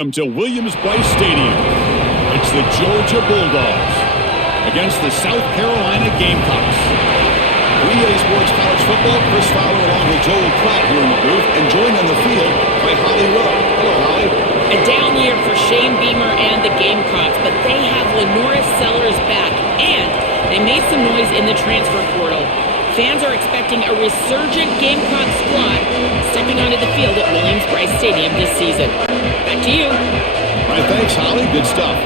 To Williams-Brice Stadium. It's the Georgia Bulldogs against the South Carolina Gamecocks. 3A Sports College Football, Chris Fowler along with Joel Pratt here in the booth, and joined on the field by Holly Rowe. Hello, Holly. A down year for Shane Beamer and the Gamecocks, but they have Lenora Sellers back, and they made some noise in the transfer portal. Fans are expecting a resurgent Gamecock squad stepping onto the field at Williams-Brice Stadium this season. Back to you. All right, thanks, Holly. Good stuff.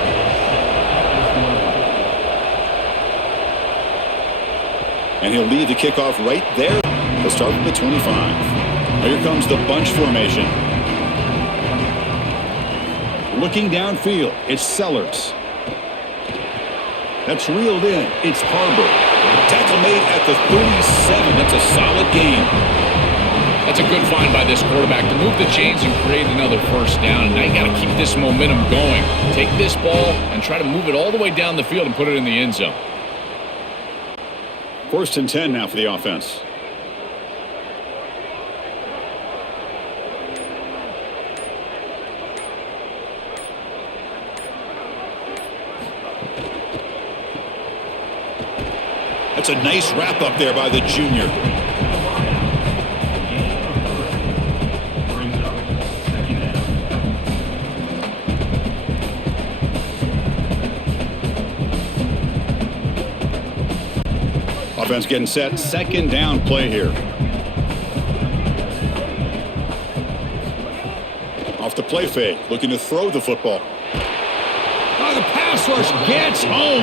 And he'll lead the kickoff right there. He'll start from the 25. Now here comes the bunch formation. Looking downfield, it's Sellers. That's reeled in. It's Harbor. Tackle made at the 37. That's a solid gain. That's a good find by this quarterback to move the chains and create another first down. And now you got to keep this momentum going. Take this ball and try to move it all the way down the field and put it in the end zone. 1st and 10 now for the offense. That's a nice wrap up there by the junior. Offense getting set. 2nd down play here. Off the play fake. Looking to throw the football. Oh, the pass rush gets home.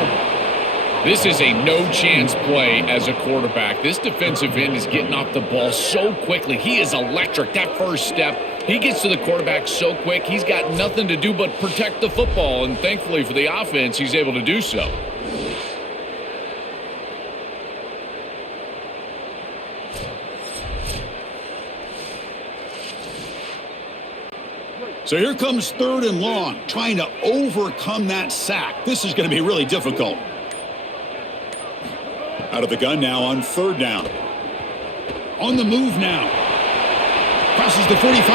This is a no-chance play as a quarterback. This defensive end is getting off the ball so quickly. He is electric. That first step, he gets to the quarterback so quick, he's got nothing to do but protect the football. And thankfully for the offense, he's able to do so. So here comes 3rd and long, trying to overcome that sack. This is going to be really difficult. Out of the gun now on 3rd down. On the move now. Crosses the 45.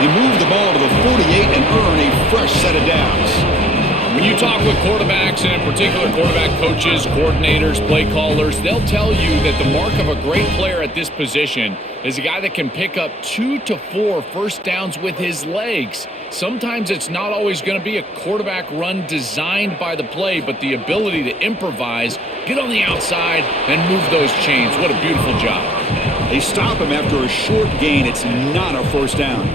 They move the ball to the 48 and earn a fresh set of downs. When you talk with quarterbacks, and in particular quarterback coaches, coordinators, play callers, they'll tell you that the mark of a great player at this position is a guy that can pick up 2 to 4 first downs with his legs. Sometimes it's not always going to be a quarterback run designed by the play, but the ability to improvise, get on the outside, and move those chains. What a beautiful job. They stop him after a short gain. It's not a first down.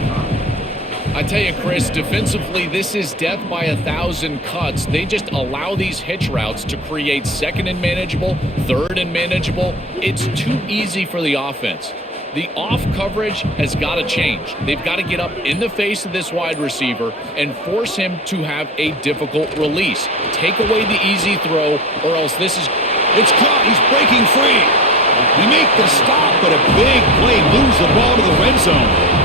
I tell you, Chris, defensively, this is death by 1,000 cuts. They just allow these hitch routes to create 2nd and manageable, 3rd and manageable. It's too easy for the offense. The off coverage has got to change. They've got to get up in the face of this wide receiver and force him to have a difficult release. Take away the easy throw, or else this is... It's caught. He's breaking free. They make the stop, but a big play moves the ball to the red zone.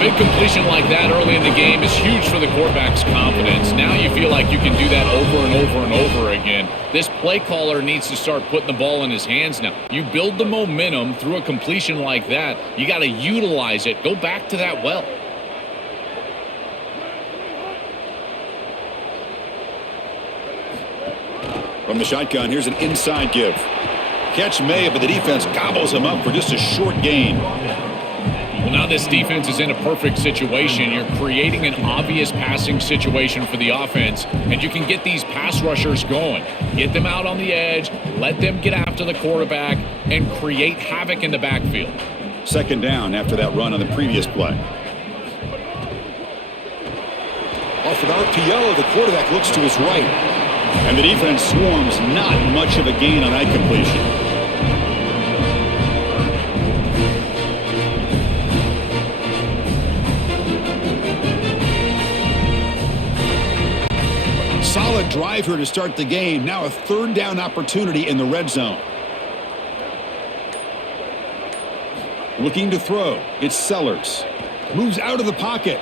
Big completion like that early in the game is huge for the quarterback's confidence. Now you feel like you can do that over and over and over again. This play caller needs to start putting the ball in his hands now. You build the momentum through a completion like that. You got to utilize it. Go back to that well. From the shotgun, here's an inside give. Catch made, but the defense gobbles him up for just a short gain. Well, now this defense is in a perfect situation. You're creating an obvious passing situation for the offense, and you can get these pass rushers going. Get them out on the edge, let them get after the quarterback, and create havoc in the backfield. 2nd down after that run on the previous play. Off an RPO, the quarterback looks to his right, and the defense swarms. Not much of a gain on that completion. Solid drive here to start the game. Now a 3rd down opportunity in the red zone. Looking to throw. It's Sellers. Moves out of the pocket.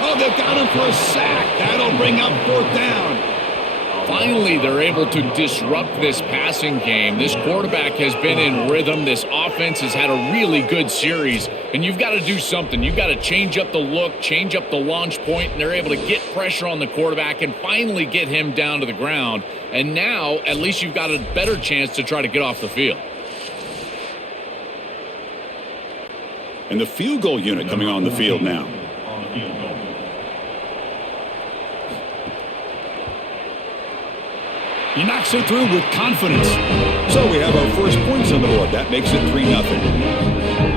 Oh, they've got him for a sack. That'll bring up 4th down. Finally, they're able to disrupt this passing game. This quarterback has been in rhythm. This offense has had a really good series, and you've got to do something. You've got to change up the look, change up the launch point, and they're able to get pressure on the quarterback and finally get him down to the ground. And now, at least you've got a better chance to try to get off the field. And the field goal unit coming on the field now. He knocks it through with confidence. So we have our first points on the board. That makes it 3-0.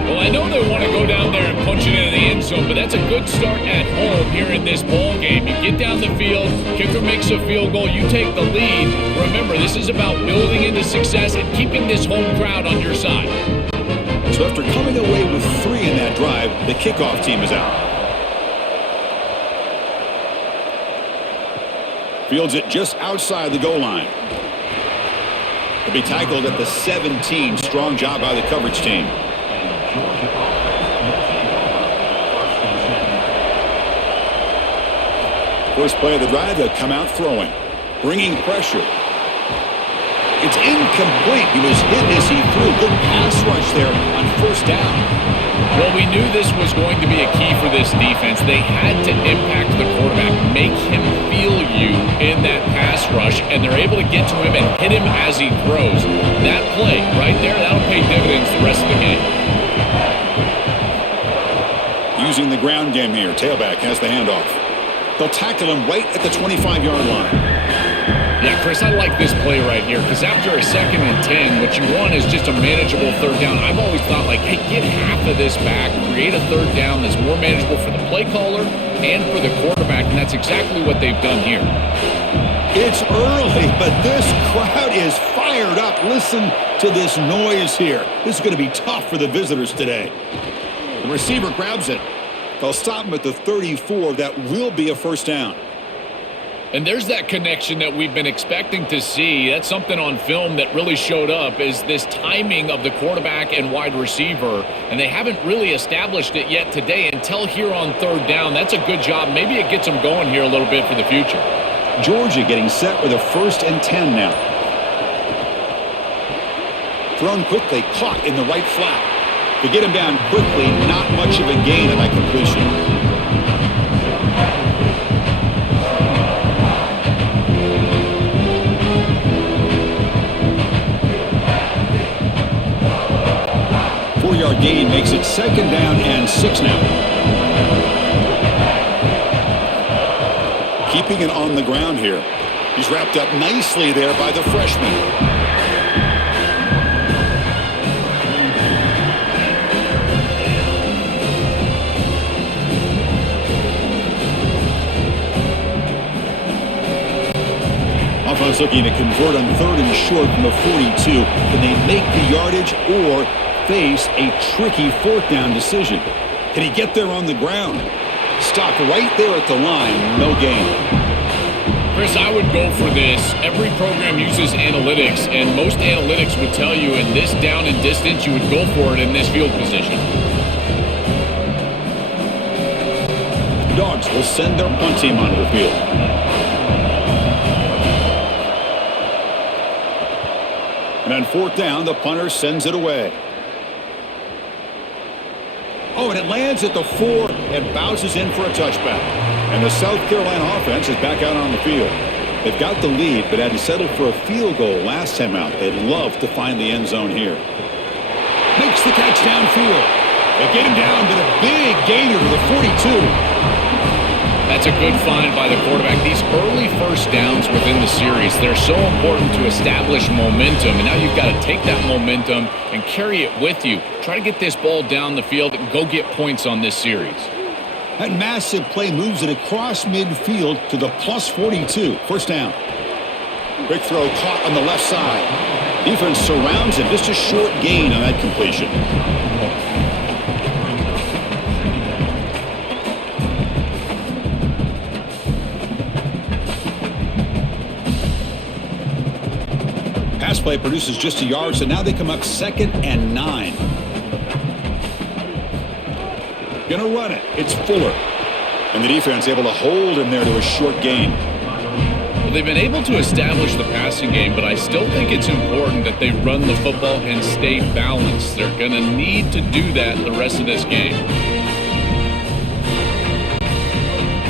Well, I know they want to go down there and punch it into the end zone, but that's a good start at home here in this ball game. You get down the field, kicker makes a field goal, you take the lead. Remember, this is about building into success and keeping this home crowd on your side. So after coming away with 3 in that drive, the kickoff team is out. Fields it just outside the goal line. He'll be tackled at the 17. Strong job by the coverage team. First play of the drive, they'll come out throwing. Bringing pressure. It's incomplete. He was hit as he threw. Good pass rush there on first down. Well, we knew this was going to be a key for this defense. They had to impact the quarterback, make him feel you in that pass rush, and they're able to get to him and hit him as he throws. That play right there, that'll pay dividends the rest of the game. Using the ground game here. Tailback has the handoff. They'll tackle him right at the 25-yard line. Yeah, Chris, I like this play right here because after a 2nd and 10, what you want is just a manageable third down. I've always thought, like, hey, get half of this back, create a third down that's more manageable for the play caller and for the quarterback, and that's exactly what they've done here. It's early, but this crowd is fired up. Listen to this noise here. This is going to be tough for the visitors today. The receiver grabs it. They'll stop him at the 34. That will be a first down. And there's that connection that we've been expecting to see. That's something on film that really showed up, is this timing of the quarterback and wide receiver. And they haven't really established it yet today until here on third down. That's a good job. Maybe it gets them going here a little bit for the future. Georgia getting set with a 1st and 10 now. Thrown quickly, caught in the right flat. To get him down quickly, not much of a gain on that completion. Four-yard gain makes it 2nd down and 6 now. Keeping it on the ground here. He's wrapped up nicely there by the freshman. Offense looking to convert on 3rd and short from the 42. Can they make the yardage or face a tricky 4th down decision? Can he get there on the ground? Stopped right there at the line. No gain. Chris, I would go for this. Every program uses analytics, and most analytics would tell you in this down and distance, you would go for it in this field position. The Dogs will send their punt team onto the field. And on 4th down, the punter sends it away. Oh, and it lands at the 4 and bounces in for a touchback. And the South Carolina offense is back out on the field. They've got the lead, but had to settle for a field goal last time out. They'd love to find the end zone here. Makes the catch downfield. They get him down to the big gainer to the 42. That's a good find by the quarterback. These early first downs within the series, they're so important to establish momentum. And now you've got to take that momentum and carry it with you. Try to get this ball down the field and go get points on this series. That massive play moves it across midfield to the plus 42. First down. Quick throw caught on the left side. Defense surrounds him. Just a short gain on that completion. Pass play produces just a yard, so now they come up 2nd and 9. Gonna run it. It's Fuller. And the defense able to hold him there to a short gain. Well, they've been able to establish the passing game, but I still think it's important that they run the football and stay balanced. They're going to need to do that the rest of this game.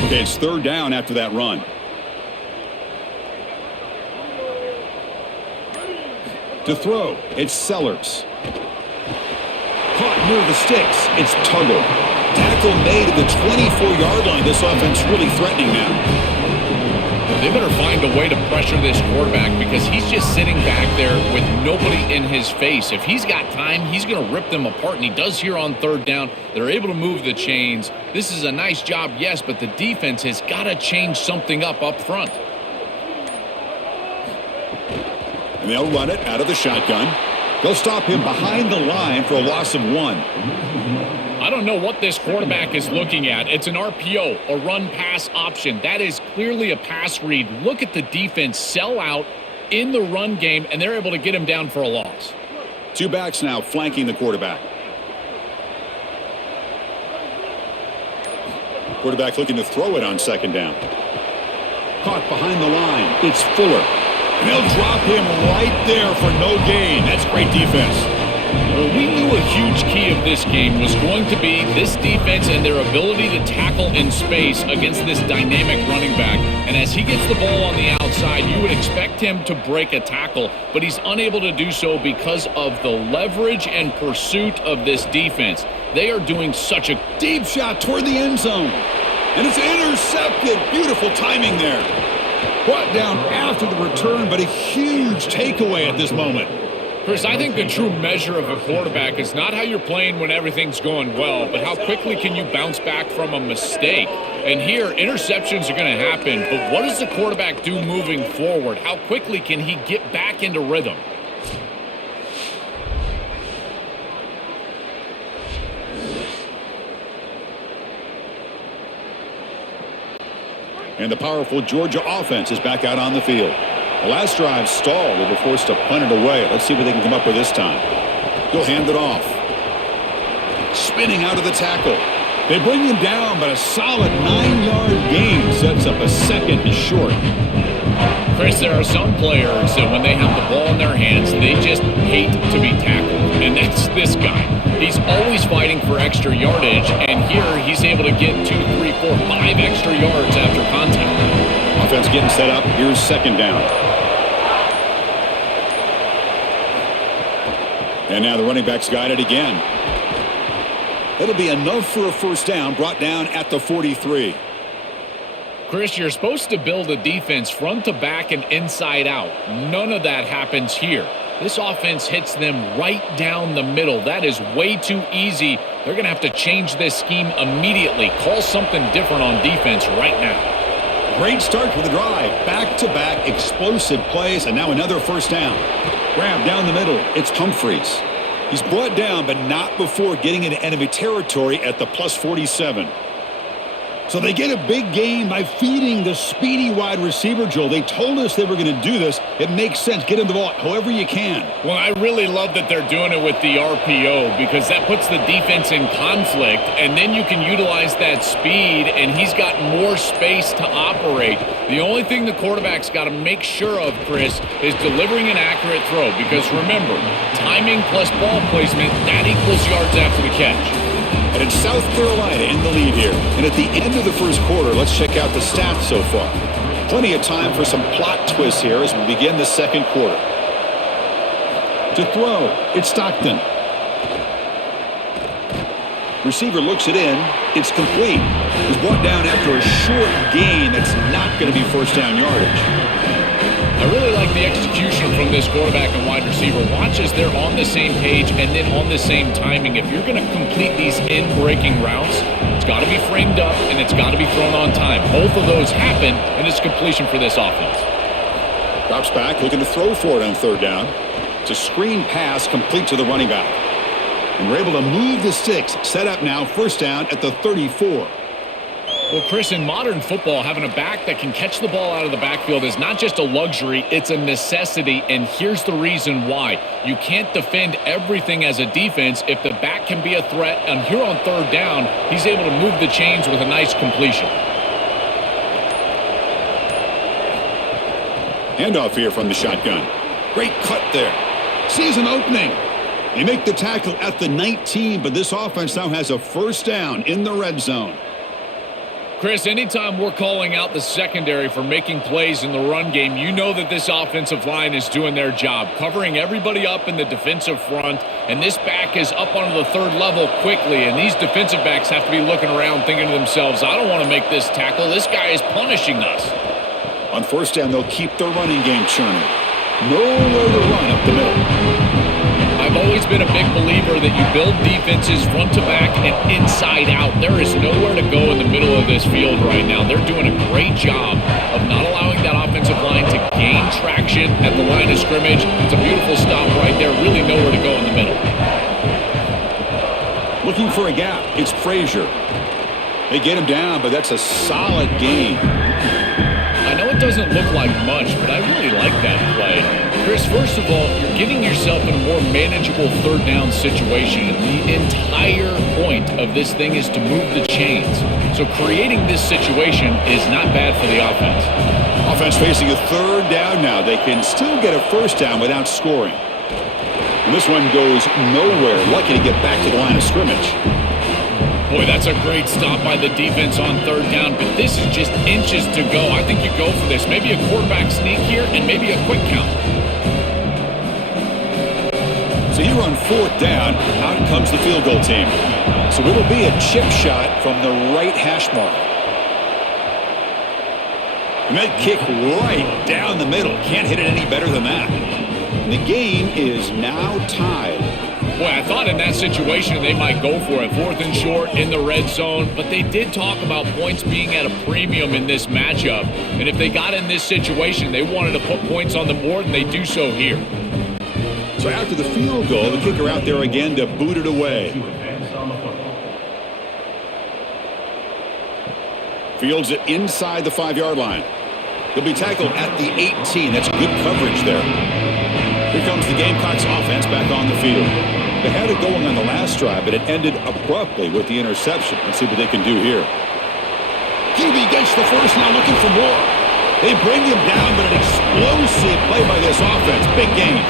Okay, it's third down after that run. To throw, it's Sellers. Caught near the sticks, it's Tuggle. Tackle made at the 24-yard line. This offense really threatening now. They better find a way to pressure this quarterback because he's just sitting back there with nobody in his face. If he's got time, he's going to rip them apart, and he does here on third down. They're able to move the chains. This is a nice job, yes, but the defense has got to change something up front. And they'll run it out of the shotgun. They'll stop him behind the line for a loss of 1. I don't know what this quarterback is looking at. It's an RPO, a run-pass option. That is clearly a pass read. Look at the defense sell out in the run game, and they're able to get him down for a loss. 2 backs now flanking the quarterback. Quarterback looking to throw it on second down. Caught behind the line. It's Fuller. And they'll drop him right there for no gain. That's great defense. Well, we knew a huge key of this game was going to be this defense and their ability to tackle in space against this dynamic running back. And as he gets the ball on the outside, you would expect him to break a tackle, but he's unable to do so because of the leverage and pursuit of this defense. They are doing such a deep shot toward the end zone. And it's intercepted. Beautiful timing there. Brought down after the return, but a huge takeaway at this moment. Chris, I think the true measure of a quarterback is not how you're playing when everything's going well, but how quickly can you bounce back from a mistake. And here, interceptions are going to happen, but what does the quarterback do moving forward? How quickly can he get back into rhythm? And the powerful Georgia offense is back out on the field. The last drive stalled. They were forced to punt it away. Let's see what they can come up with this time. He'll hand it off. Spinning out of the tackle. They bring him down, but a solid 9-yard gain sets up a second and short. Chris, there are some players that when they have the ball in their hands, they just hate to be tackled. And that's this guy. He's always fighting for extra yardage, and here he's able to get 2, 3, 4, 5 extra yards after contact. Offense getting set up. Here's second down. And now the running back's got it again. That'll be enough for a first down, brought down at the 43. Chris, you're supposed to build a defense front to back and inside out. None of that happens here. This offense hits them right down the middle. That is way too easy. They're going to have to change this scheme immediately. Call something different on defense right now. Great start to the drive. Back-to-back explosive plays, and now another first down. Grab down the middle. It's Humphreys. He's brought down, but not before getting into enemy territory at the plus 47. So they get a big gain by feeding the speedy wide receiver, Joel. They told us they were going to do this. It makes sense. Get him the ball however you can. Well, I really love that they're doing it with the RPO because that puts the defense in conflict, and then you can utilize that speed, and he's got more space to operate. The only thing the quarterback's got to make sure of, Chris, is delivering an accurate throw because remember, timing plus ball placement, that equals yards after the catch. And it's South Carolina in the lead here. And at the end of the first quarter, let's check out the stats so far. Plenty of time for some plot twists here as we begin the second quarter. To throw, it's Stockton. Receiver looks it in. It's complete. He's brought down after a short gain that's not going to be first down yardage. I really like the execution from this quarterback and wide receiver. Watch as they're on the same page and then on the same timing. If you're going to complete these in-breaking routes, it's got to be framed up and it's got to be thrown on time. Both of those happen, and it's completion for this offense. Drops back, looking to throw for it on third down. It's a screen pass complete to the running back. And we're able to move the sticks. Set up now, first down at the 34. Well, Chris, in modern football, having a back that can catch the ball out of the backfield is not just a luxury, it's a necessity, and here's the reason why. You can't defend everything as a defense if the back can be a threat, and here on third down, he's able to move the chains with a nice completion. Handoff here from the shotgun. Great cut there. Sees an opening. They make the tackle at the 19, but this offense now has a first down in the red zone. Chris, anytime we're calling out the secondary for making plays in the run game, you know that this offensive line is doing their job, covering everybody up in the defensive front, and this back is up onto the third level quickly, and these defensive backs have to be looking around thinking to themselves, I don't want to make this tackle. This guy is punishing us. On first down, they'll keep the running game churning. Nowhere to run up the middle. I've always been a big believer that you build defenses front to back and inside out. There is nowhere to go in the middle of this field right now. They're doing a great job of not allowing that offensive line to gain traction at the line of scrimmage. It's a beautiful stop right there. Really nowhere to go in the middle. Looking for a gap. It's Frazier. They get him down, but that's a solid gain. I know it doesn't look like much, but I really like that play. Chris, first of all, you're getting yourself in a more manageable third down situation. The entire point of this thing is to move the chains. So creating this situation is not bad for the offense. Offense facing a third down now. They can still get a first down without scoring. And this one goes nowhere. Lucky to get back to the line of scrimmage. Boy, that's a great stop by the defense on third down, but this is just inches to go. I think you go for this. Maybe a quarterback sneak here and maybe a quick count. So here on fourth down, out comes the field goal team. So it'll be a chip shot from the right hash mark. And that kick right down the middle. Can't hit it any better than that. And the game is now tied. Boy, I thought in that situation they might go for it. 4th and short in the red zone. But they did talk about points being at a premium in this matchup. And if they got in this situation, they wanted to put points on the board, and they do so here. So after the field goal, the kicker out there again to boot it away. Fields it inside the 5-yard line. He'll be tackled at the 18. That's good coverage there. Here comes the Gamecocks offense back on the field. They had it going on the last drive, but it ended abruptly with the interception. Let's see what they can do here. QB gets the first, now looking for more. They bring him down, but an explosive play by this offense. Big game.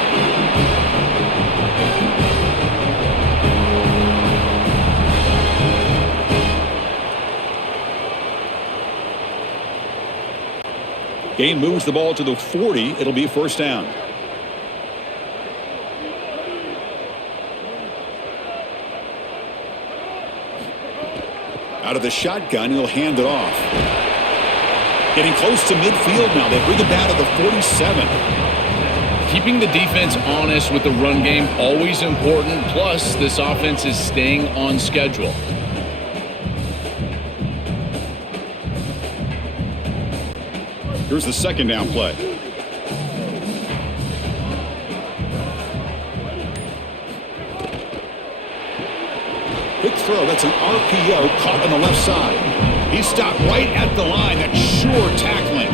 Game moves the ball to the 40. It'll be first down. Out of the shotgun, he'll hand it off. Getting close to midfield now. They bring it down to the 47. Keeping the defense honest with the run game, always important. Plus, this offense is staying on schedule. Here's the second down play. Quick throw. That's an RPO caught on the left side. He stopped right at the line. That's sure tackling.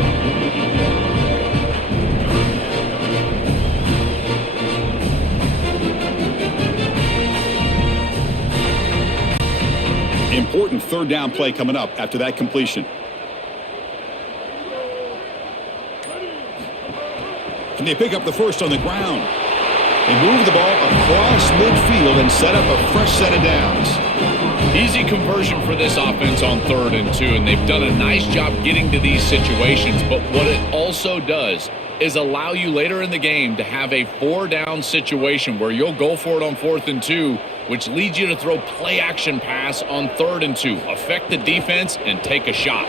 Important third down play coming up after that completion. And they pick up the first on the ground. They move the ball across midfield and set up a fresh set of downs. Easy conversion for this offense on 3rd and 2, and they've done a nice job getting to these situations. But what it also does is allow you later in the game to have a 4-down situation where you'll go for it on 4th and 2, which leads you to throw play-action pass on 3rd and 2. Affect the defense and take a shot.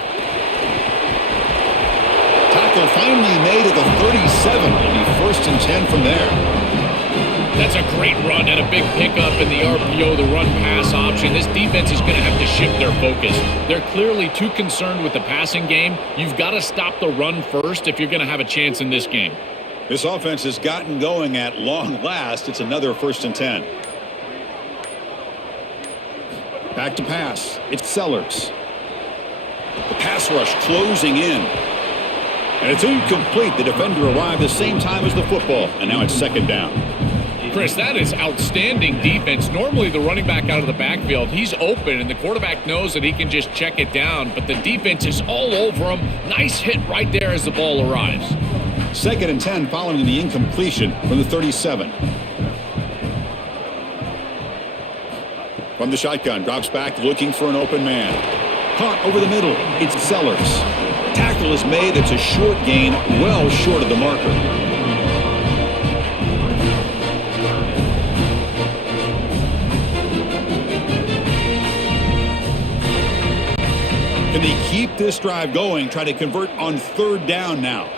Tackle finally made at the 37. It'll be 1st and 10 from there. That's a great run and a big pickup in the RPO, the run-pass option. This defense is going to have to shift their focus. They're clearly too concerned with the passing game. You've got to stop the run first if you're going to have a chance in this game. This offense has gotten going at long last. It's another 1st and 10. Back to pass. It's Sellers. The pass rush closing in. And it's incomplete. The defender arrived the same time as the football. And now it's 2nd down. Chris, that is outstanding defense. Normally the running back out of the backfield, he's open, and the quarterback knows that he can just check it down. But the defense is all over him. Nice hit right there as the ball arrives. 2nd and 10 following the incompletion from the 37. From the shotgun, drops back looking for an open man. Caught over the middle. It's Sellers. Tackle is made. It's a short gain, well short of the marker. Can they keep this drive going? Try to convert on 3rd down now.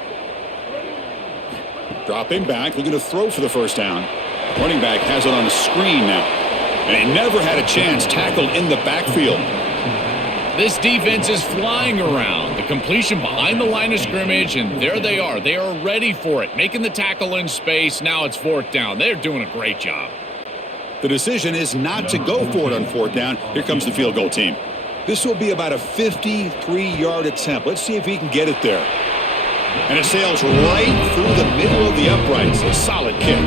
Dropping back, looking to throw for the first down. Running back has it on a screen now. And he never had a chance, tackled in the backfield. This defense is flying around. The completion behind the line of scrimmage, and there they are. They are ready for it. Making the tackle in space. Now it's 4th down. They're doing a great job. The decision is not to go for it on 4th down. Here comes the field goal team. This will be about a 53-yard attempt. Let's see if he can get it there. And it sails right through the middle of the uprights. A solid kick.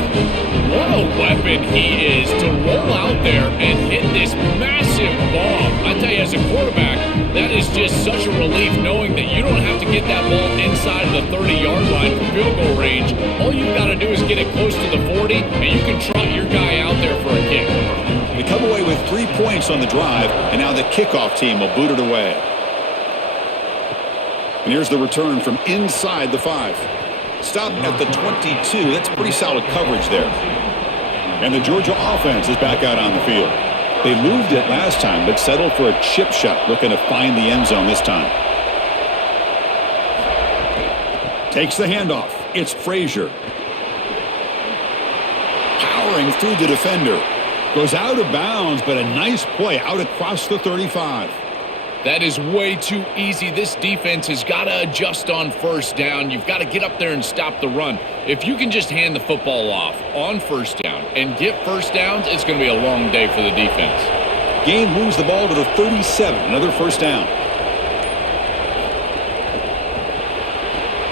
What a weapon he is to roll out there and hit this massive bomb. I tell you, as a quarterback, that is just such a relief knowing that you don't have to get that ball inside of the 30-yard line for field goal range. All you've got to do is get it close to the 40, and you can trot your guy out there for a kick. They come away with 3 points on the drive, and now the kickoff team will boot it away. And here's the return from inside the 5. Stop at the 22. That's pretty solid coverage there. And the Georgia offense is back out on the field. They moved it last time, but settled for a chip shot, looking to find the end zone this time. Takes the handoff. It's Frazier. Powering through the defender. Goes out of bounds, but a nice play out across the 35. That is way too easy. This defense has got to adjust on 1st down. You've got to get up there and stop the run. If you can just hand the football off on 1st down and get 1st downs, it's going to be a long day for the defense. Gain moves the ball to the 37. Another 1st down.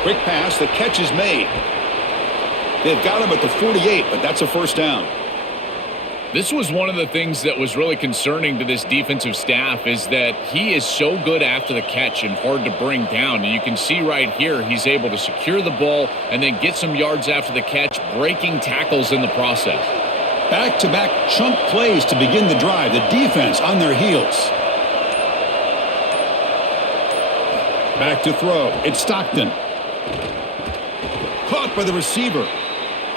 Quick pass. The catch is made. They've got him at the 48, but that's a 1st down. This was one of the things that was really concerning to this defensive staff is that he is so good after the catch and hard to bring down. And you can see right here he's able to secure the ball and then get some yards after the catch, breaking tackles in the process. Back-to-back chunk plays to begin the drive. The defense on their heels. Back to throw. It's Stockton. Caught by the receiver.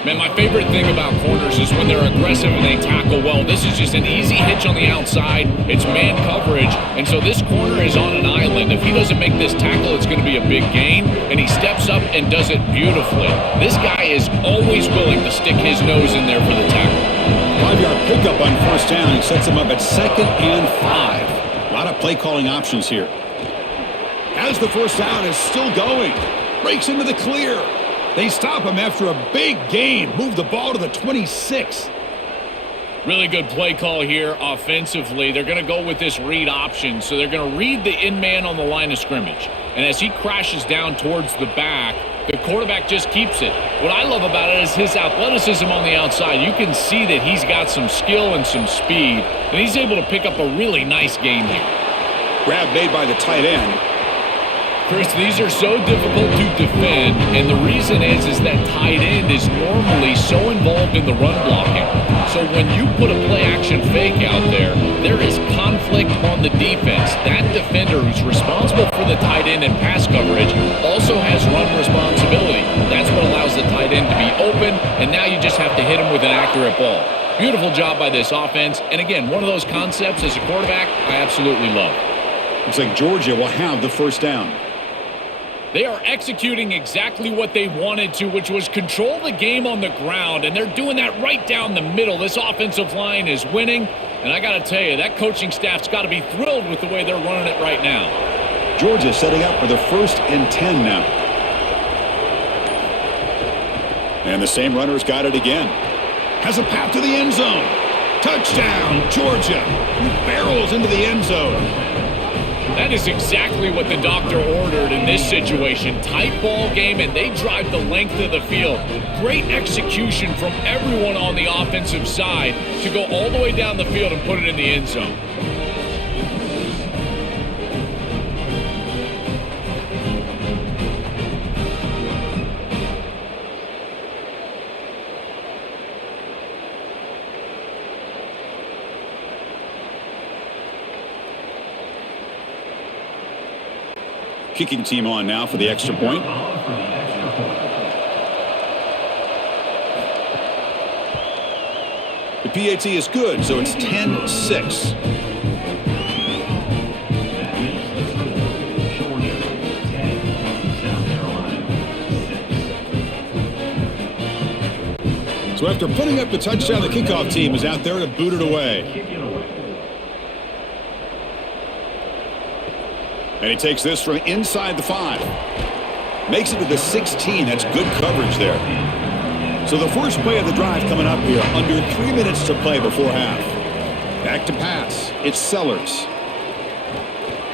Man, my favorite thing about corners is when they're aggressive and they tackle well. This is just an easy hitch on the outside. It's man coverage, and so this corner is on an island. If he doesn't make this tackle, it's going to be a big gain, and he steps up and does it beautifully. This guy is always willing to stick his nose in there for the tackle. 5-yard pickup on 1st down. He sets him up at 2nd and 5. A lot of play calling options here. As the 1st down is still going. Breaks into the clear. They stop him after a big gain. Move the ball to the 26. Really good play call here offensively. They're going to go with this read option. So they're going to read the in man on the line of scrimmage. And as he crashes down towards the back, the quarterback just keeps it. What I love about it is his athleticism on the outside. You can see that he's got some skill and some speed. And he's able to pick up a really nice gain here. Grab made by the tight end. Chris, these are so difficult to defend, and the reason is that tight end is normally so involved in the run blocking. So when you put a play-action fake out there, there is conflict on the defense. That defender who's responsible for the tight end and pass coverage also has run responsibility. That's what allows the tight end to be open, and now you just have to hit him with an accurate ball. Beautiful job by this offense, and again, one of those concepts as a quarterback I absolutely love. Looks like Georgia will have the 1st down. They are executing exactly what they wanted to, which was control the game on the ground, and they're doing that right down the middle. This offensive line is winning, and I got to tell you, that coaching staff's got to be thrilled with the way they're running it right now. Georgia setting up for the 1st and 10 now. And the same runner's got it again. Has a path to the end zone. Touchdown, Georgia. He barrels into the end zone. That is exactly what the doctor ordered in this situation. Tight ball game, and they drive the length of the field. Great execution from everyone on the offensive side to go all the way down the field and put it in the end zone. kicking team on now for the extra point. The PAT is good, so it's 10-6. So after putting up the touchdown, the kickoff team is out there to boot it away. And he takes this from inside the 5. Makes it to the 16. That's good coverage there. So the first play of the drive coming up here. Under 3 minutes to play before half. Back to pass. It's Sellers.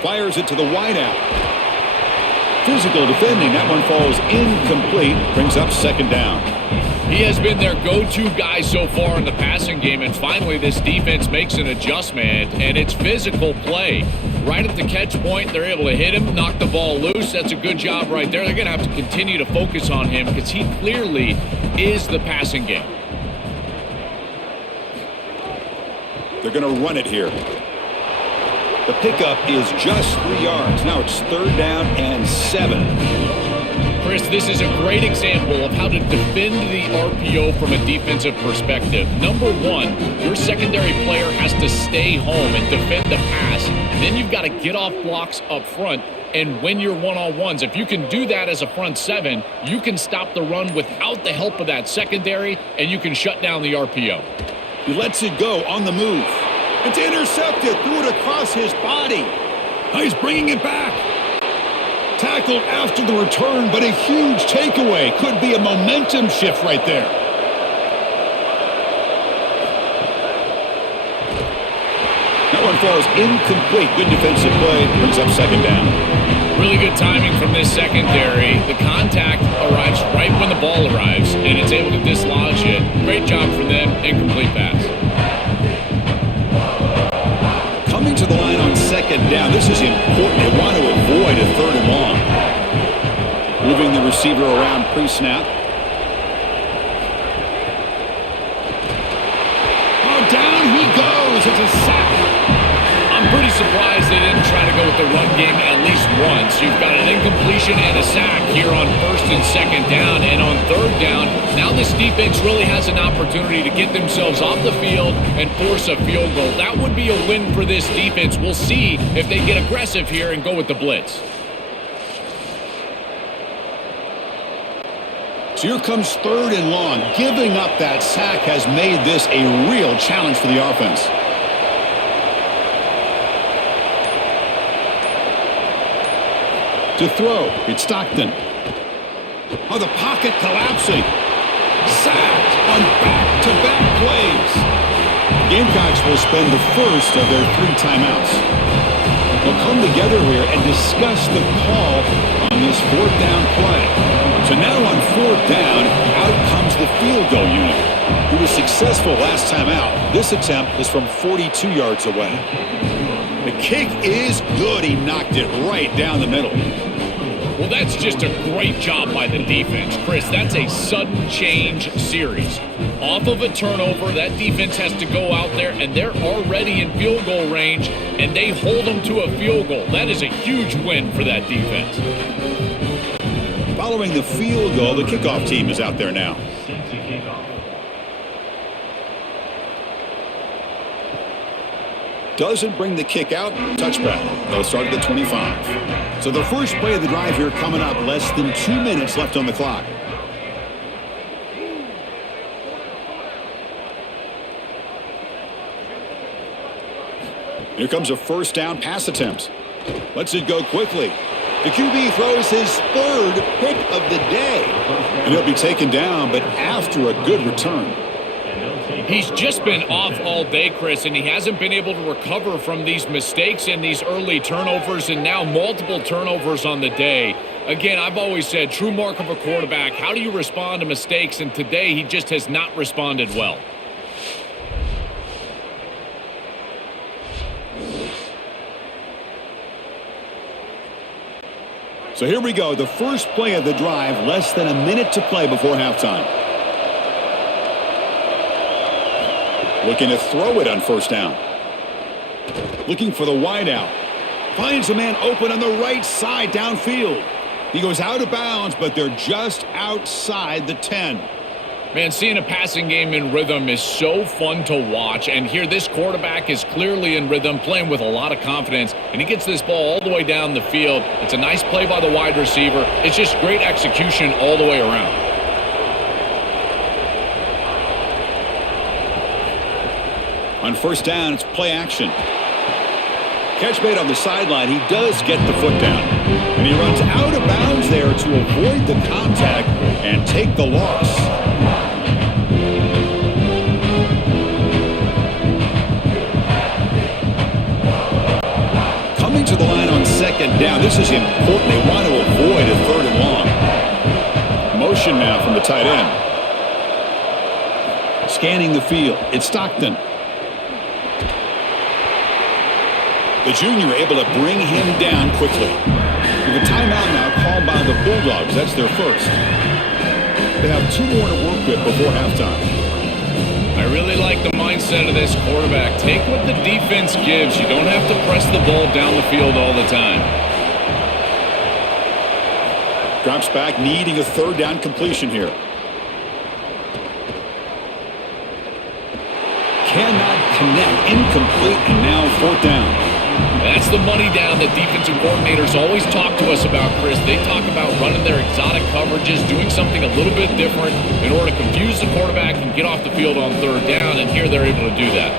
Fires it to the wideout. Physical defending. That one falls incomplete. Brings up second down. He has been their go-to guy so far in the passing game, and finally this defense makes an adjustment, and it's physical play. Right at the catch point, they're able to hit him, knock the ball loose. That's a good job right there. They're going to have to continue to focus on him because he clearly is the passing game. They're going to run it here. The pickup is just 3 yards. Now it's 3rd down and 7. Chris, this is a great example of how to defend the RPO from a defensive perspective. Number one, your secondary player has to stay home and defend the pass. Then you've got to get off blocks up front and win your one-on-ones. If you can do that as a front 7, you can stop the run without the help of that secondary, and you can shut down the RPO. He lets it go on the move. It's intercepted. Threw it across his body. Now he's bringing it back. Tackled after the return, but a huge takeaway. Could be a momentum shift right there. That one falls incomplete. Good defensive play. Brings up second down. Really good timing from this secondary. The contact arrives right when the ball arrives, and it's able to dislodge it. Great job from them. Incomplete pass. Coming to the line on second down. This is important. They want to avoid a 3rd and long. Moving the receiver around pre-snap. Oh, down he goes. It's a sack. I'm pretty surprised they didn't try to go with the run game at least once. You've got an incompletion and a sack here on 1st and 2nd down. And on 3rd down, now this defense really has an opportunity to get themselves off the field and force a field goal. That would be a win for this defense. We'll see if they get aggressive here and go with the blitz. So here comes 3rd and long. Giving up that sack has made this a real challenge for the offense. To throw, it's Stockton. Oh, the pocket collapsing. Sacked on back-to-back plays. Gamecocks will spend the first of their 3 timeouts. They'll come together here and discuss the call on this 4th down play. So now on 4th down, out comes the field goal unit, who was successful last time out. This attempt is from 42 yards away. The kick is good. He knocked it right down the middle. Well, that's just a great job by the defense. Chris, that's a sudden change series. Off of a turnover, that defense has to go out there, and they're already in field goal range, and they hold them to a field goal. That is a huge win for that defense. Following the field goal, the kickoff team is out there now. Doesn't bring the kick out. Touchback. They'll start at the 25. So the first play of the drive here coming up. Less than 2 minutes left on the clock. Here comes a 1st down pass attempt. Lets it go quickly. The QB throws his 3rd pick of the day. And he'll be taken down, but after a good return. He's just been off all day, Chris, and he hasn't been able to recover from these mistakes and these early turnovers, and now multiple turnovers on the day. Again, I've always said, true mark of a quarterback, how do you respond to mistakes? And today, he just has not responded well. So here we go, the first play of the drive, less than a minute to play before halftime. Looking to throw it on 1st down. Looking for the wideout. Finds a man open on the right side downfield. He goes out of bounds, but they're just outside the 10. Man, seeing a passing game in rhythm is so fun to watch. And here, this quarterback is clearly in rhythm, playing with a lot of confidence. And he gets this ball all the way down the field. It's a nice play by the wide receiver. It's just great execution all the way around. On first down, it's play action. Catch made on the sideline. He does get the foot down. And he runs out of bounds there to avoid the contact and take the loss. Coming to the line on second down. This is important. They want to avoid a third and long. Motion now from the tight end. Scanning the field. It's Stockton. The junior able to bring him down quickly. With a timeout now called by the Bulldogs. That's their first. They have 2 more to work with before halftime. I really like the mindset of this quarterback. Take what the defense gives. You don't have to press the ball down the field all the time. Drops back, needing a third down completion here. Cannot connect. Incomplete, and now fourth down. That's the money down that defensive coordinators always talk to us about, Chris. They talk about running their exotic coverages, doing something a little bit different in order to confuse the quarterback and get off the field on third down, and here they're able to do that.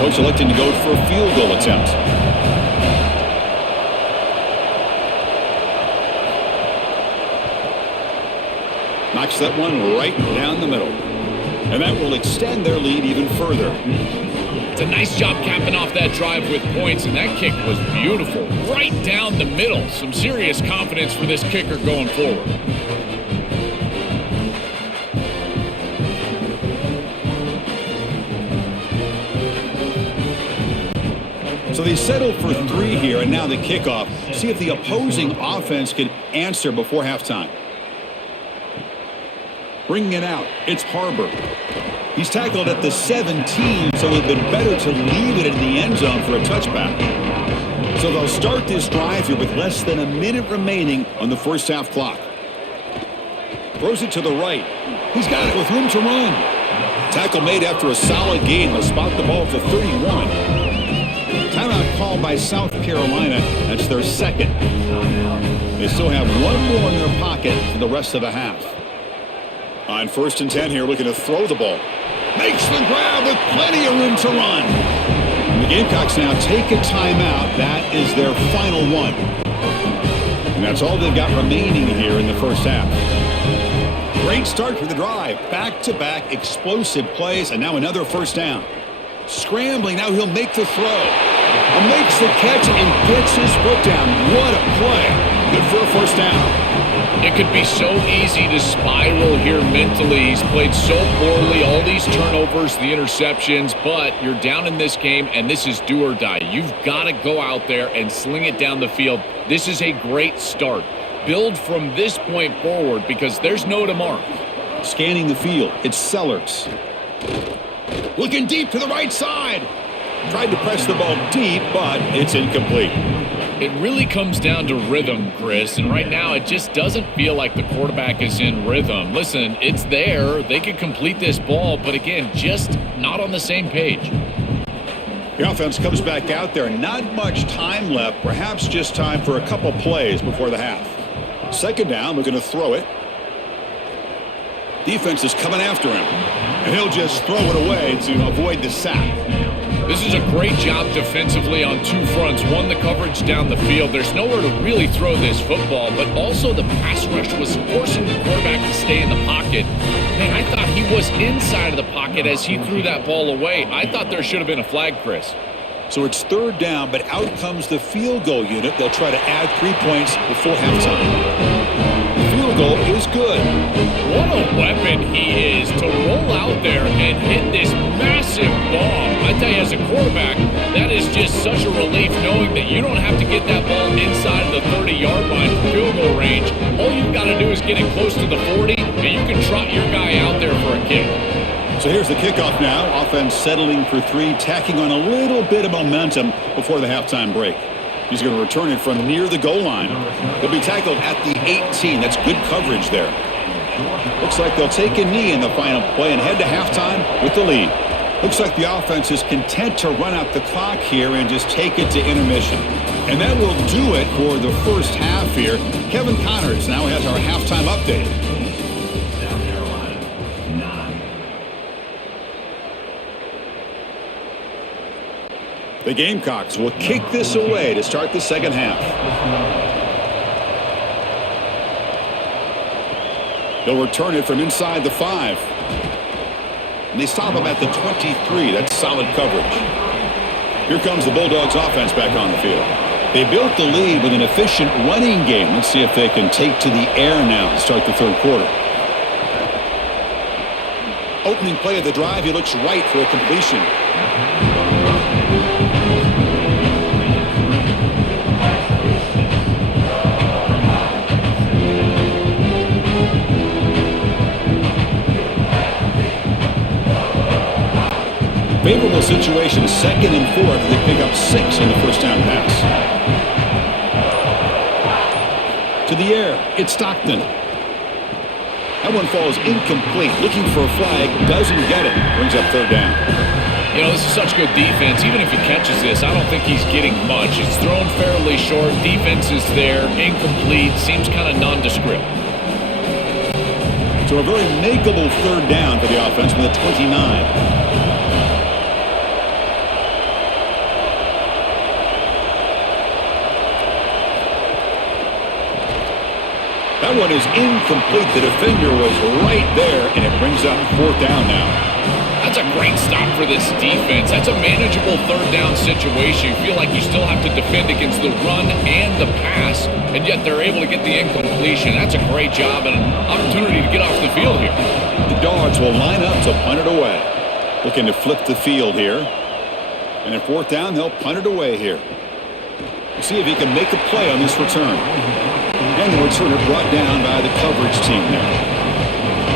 Coach electing to go for a field goal attempt. Knocks that one right down the middle. And that will extend their lead even further. It's a nice job capping off that drive with points, and that kick was beautiful. Right down the middle. Some serious confidence for this kicker going forward. So they settle for 3 here, and now the kickoff. See if the opposing offense can answer before halftime. Bringing it out, it's Harbor. He's tackled at the 17, so it would have been better to leave it in the end zone for a touchback. So they'll start this drive here with less than a minute remaining on the first half clock. Throws it to the right. He's got it with room to run. Tackle made after a solid gain. They'll spot the ball at the 31. Timeout called by South Carolina. That's their second. They still have 1 more in their pocket for the rest of the half. On first and 10 here, looking to throw the ball. Makes the grab with plenty of room to run. And the Gamecocks now take a timeout. That is their final one. And that's all they've got remaining here in the first half. Great start for the drive. Back-to-back explosive plays, and now another first down. Scrambling, now he'll make the throw. And makes the catch and gets his foot down. What a play. Good for a first down. It could be so easy to spiral here mentally. He's played so poorly, all these turnovers, the interceptions, but you're down in this game, and this is do or die. You've got to go out there and sling it down the field. This is a great start. Build from this point forward because there's no tomorrow. Scanning the field, it's Sellers. Looking deep to the right side. Tried to press the ball deep, but it's incomplete. It really comes down to rhythm, Chris, and right now it just doesn't feel like the quarterback is in rhythm. Listen, it's there. They could complete this ball, but again, just not on the same page. The offense comes back out there. Not much time left. Perhaps just time for a couple plays before the half. Second down, we're going to throw it. Defense is coming after him, and he'll just throw it away to avoid the sack. This is a great job defensively on 2 fronts. One, the coverage down the field. There's nowhere to really throw this football, but also the pass rush was forcing the quarterback to stay in the pocket. Man, I thought he was inside of the pocket as he threw that ball away. I thought there should have been a flag, Chris. So it's third down, but out comes the field goal unit. They'll try to add 3 points before halftime. The field goal is good. What a weapon he is to roll out there and hit this massive bomb. I tell you, as a quarterback, that is just such a relief knowing that you don't have to get that ball inside of the 30-yard line for field goal range. All you've got to do is get it close to the 40, and you can trot your guy out there for a kick. So here's the kickoff now. Offense settling for 3, tacking on a little bit of momentum before the halftime break. He's going to return it from near the goal line. He'll be tackled at the 18. That's good coverage there. Looks like they'll take a knee in the final play and head to halftime with the lead. Looks like the offense is content to run out the clock here and just take it to intermission. And that will do it for the first half here. Kevin Connors now has our halftime update. South Carolina, 9. The Gamecocks will kick this away to start the second half. They'll return it from inside the 5. And they stop him at the 23. That's solid coverage. Here comes the Bulldogs offense back on the field. They built the lead with an efficient running game. Let's see if they can take to the air now to start the third quarter. Opening play of the drive, he looks right for a completion. Favorable situation, 2nd and 4. They pick up 6 in the first down pass. To the air, it's Stockton. That one falls incomplete. Looking for a flag, doesn't get it. Brings up third down. You know, this is such good defense. Even if he catches this, I don't think he's getting much. It's thrown fairly short. Defense is there. Incomplete. Seems kind of nondescript. So a very makeable third down for the offense with a 29. That one is incomplete. The defender was right there, and it brings up fourth down now. That's a great stop for this defense. That's a manageable third down situation. You feel like you still have to defend against the run and the pass, and yet they're able to get the incompletion. That's a great job and an opportunity to get off the field here. The Dogs will line up to punt it away. Looking to flip the field here. And at fourth down, they'll punt it away here. We'll see if he can make a play on this return. And the returner brought down by the coverage team there.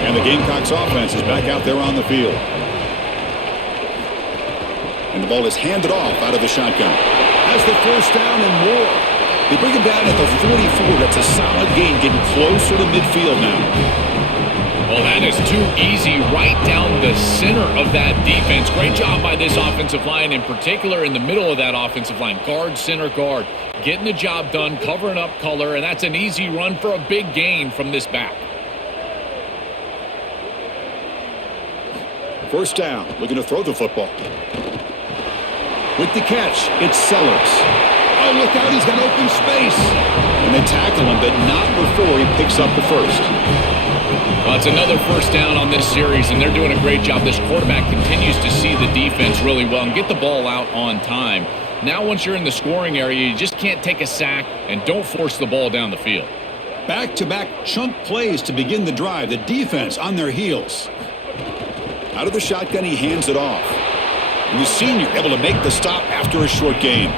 And the Gamecocks offense is back out there on the field. And the ball is handed off out of the shotgun. Has the first down and more. They bring him down at the 44. That's a solid gain, getting closer to midfield now. Well, that is too easy right down the center of that defense. Great job by this offensive line, in particular in the middle of that offensive line. Guard, center, guard. Getting the job done, covering up color, and that's an easy run for a big gain from this back. First down, looking to throw the football. With the catch, it's Sellers. Oh, look out, he's got open space. And they tackle him, but not before he picks up the first. Well, it's another first down on this series, and they're doing a great job. This quarterback continues to see the defense really well and get the ball out on time. Now, once you're in the scoring area, you just can't take a sack and don't force the ball down the field. Back-to-back chunk plays to begin the drive. The defense on their heels. Out of the shotgun, he hands it off. And the senior able to make the stop after a short gain.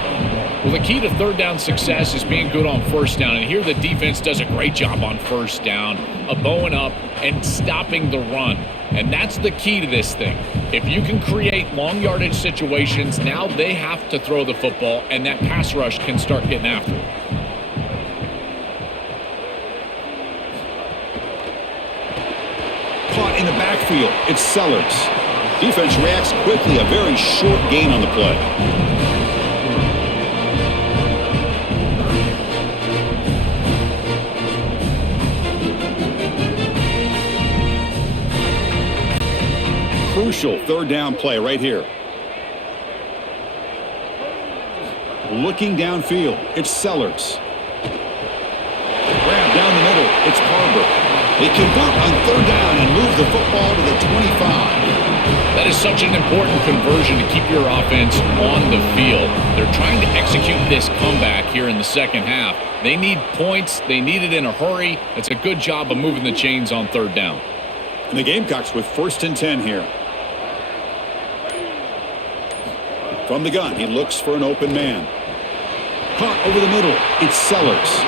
Well, the key to third down success is being good on first down. And here the defense does a great job on first down, bowing up and stopping the run. And that's the key to this thing. If you can create long yardage situations, now they have to throw the football, and that pass rush can start getting after it. Caught in the backfield, it's Sellers. Defense reacts quickly, a very short gain on the play. Crucial third down play right here. Looking downfield, it's Sellers. Grab down the middle, it's Carver. They convert on third down and move the football to the 25. That is such an important conversion to keep your offense on the field. They're trying to execute this comeback here in the second half. They need points. They need it in a hurry. It's a good job of moving the chains on third down. And the Gamecocks with 1st and 10 here. From the gun, he looks for an open man. Caught over the middle, it's Sellers.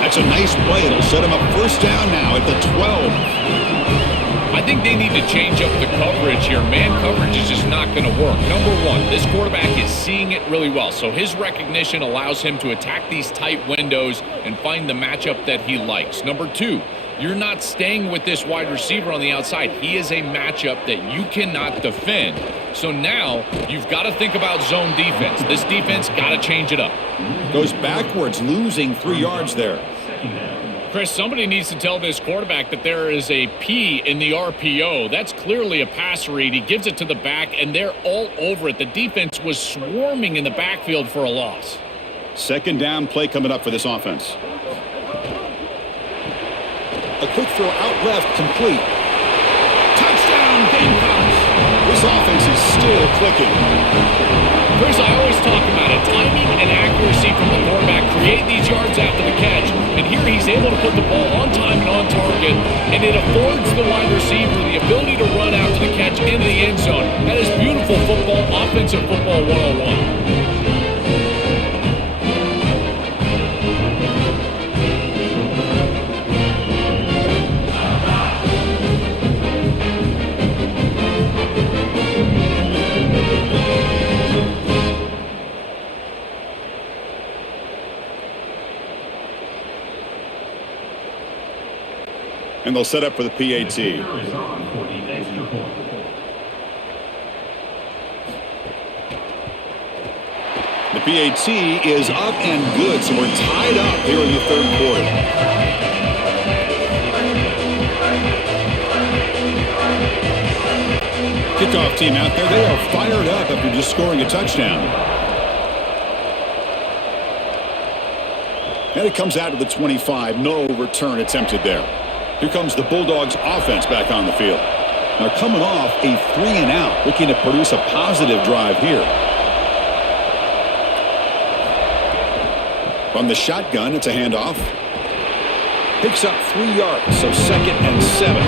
That's a nice play. It'll set him up first down now at the 12. I I think they need to change up the coverage here. Man coverage is just not going to work. Number one, this quarterback is seeing it really well, so his recognition allows him to attack these tight windows and find the matchup that he likes. Number two, you're not staying with this wide receiver on the outside. He is a matchup that you cannot defend. So now you've got to think about zone defense. This defense got to change it up. Goes backwards, losing 3 yards there. Chris, somebody needs to tell this quarterback that there is a P in the RPO. That's clearly a pass read. He gives it to the back, and they're all over it. The defense was swarming in the backfield for a loss. Second down play coming up for this offense. A quick throw out left, complete. Touchdown, Gamecocks! This offense is still clicking. Chris, I always talk about it. Timing and accuracy from the quarterback create these yards after the catch. And here he's able to put the ball on time and on target. And it affords the wide receiver the ability to run out to the catch into the end zone. That is beautiful football, offensive football 101. And they'll set up for the PAT. The PAT is up and good, so we're tied up here in the third quarter. Kickoff team out there, they are fired up after just scoring a touchdown. And it comes out to the 25, no return attempted there. Here comes the Bulldogs offense back on the field. They're coming off a 3-and-out, looking to produce a positive drive here. From the shotgun, it's a handoff. Picks up 3 yards, so 2nd and 7.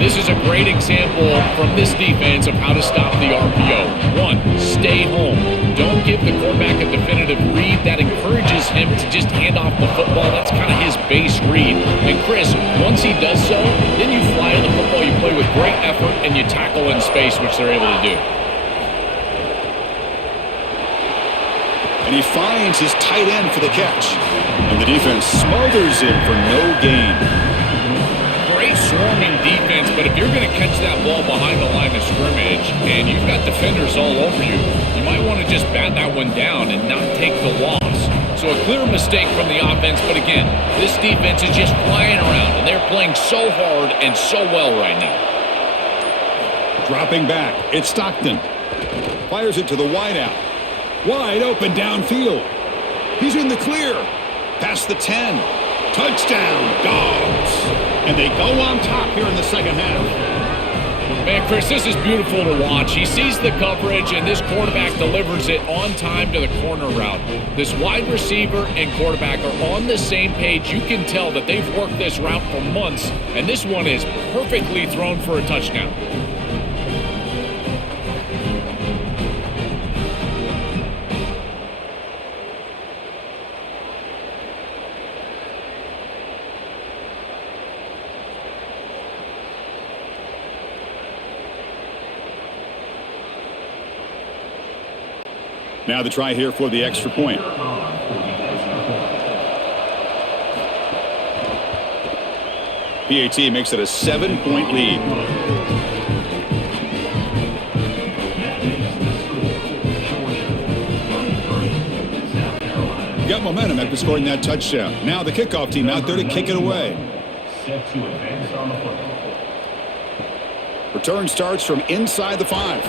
This is a great example from this defense of how to stop the RPO. One, stay home. Don't give the quarterback a definitive read. That encourages him to just hand off the football. That's kind of his base read. And Chris, once he does so, then you fly to the football, you play with great effort, and you tackle in space, which they're able to do. And he finds his tight end for the catch. And the defense smothers him for no gain. Great swarming defense, but if you're going to catch that ball behind the line of scrimmage and you've got defenders all over you, you might want to just bat that one down and not take the loss. So a clear mistake from the offense, but again, this defense is just flying around, and they're playing so hard and so well right now. Dropping back, it's Stockton. Fires it to the wideout. Wide open downfield. He's in the clear. Past the 10. Touchdown, Dogs. And they go on top here in the second half. Man, Chris, this is beautiful to watch. He sees the coverage, and this quarterback delivers it on time to the corner route. This wide receiver and quarterback are on the same page. You can tell that they've worked this route for months, and this one is perfectly thrown for a touchdown. Now the try here for the extra point. PAT makes it a 7-point lead. Got momentum after scoring that touchdown. Now the kickoff team out there to kick it away. Return starts from inside the 5.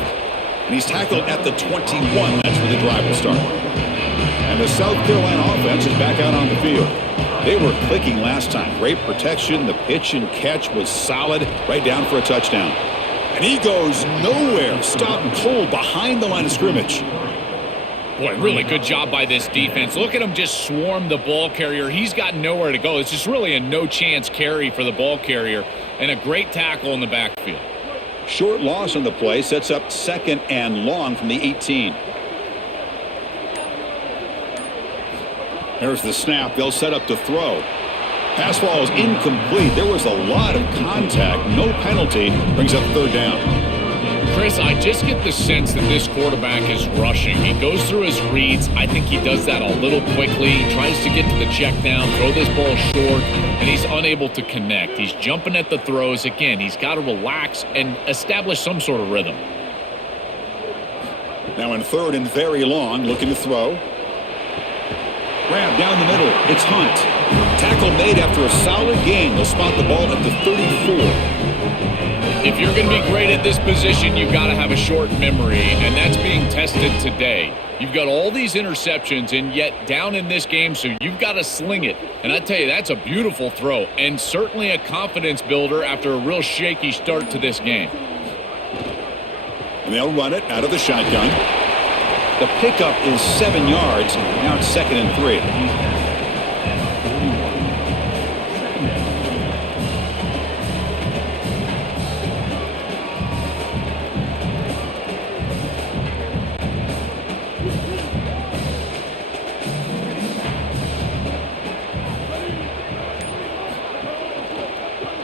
And he's tackled at the 21. That's where the drive will start. And the South Carolina offense is back out on the field. They were clicking last time. Great protection. The pitch and catch was solid. Right down for a touchdown. And he goes nowhere. Stopped cold behind the line of scrimmage. Boy, really good job by this defense. Look at him just swarm the ball carrier. He's got nowhere to go. It's just really a no-chance carry for the ball carrier. And a great tackle in the backfield. Short loss on the play sets up 2nd and long from the 18. There's the snap. They'll set up to throw. Pass ball is incomplete. There was a lot of contact. No penalty. Brings up third down. Chris, I just get the sense that this quarterback is rushing. He goes through his reads. I think he does that a little quickly. He tries to get to the check down, throw this ball short, and he's unable to connect. He's jumping at the throws. Again, he's got to relax and establish some sort of rhythm. Now in third and very long, looking to throw. Grab down the middle. It's Hunt. Tackle made after a solid gain. They'll spot the ball at the 34. If you're going to be great at this position, you've got to have a short memory, and that's being tested today. You've got all these interceptions, and yet down in this game, so you've got to sling it. And I tell you, that's a beautiful throw, and certainly a confidence builder after a real shaky start to this game. And they'll run it out of the shotgun. The pickup is 7 yards. Now it's 2nd and 3.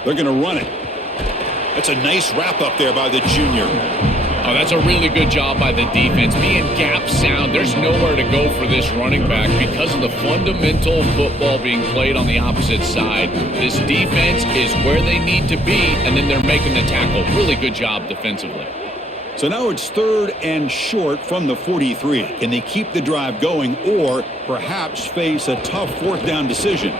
They're going to run it. That's a nice wrap up there by the junior. Oh, that's a really good job by the defense. Being gap sound, there's nowhere to go for this running back because of the fundamental football being played on the opposite side. This defense is where they need to be, and then they're making the tackle. Really good job defensively. So now it's 3rd and short from the 43. Can they keep the drive going or perhaps face a tough 4th down decision?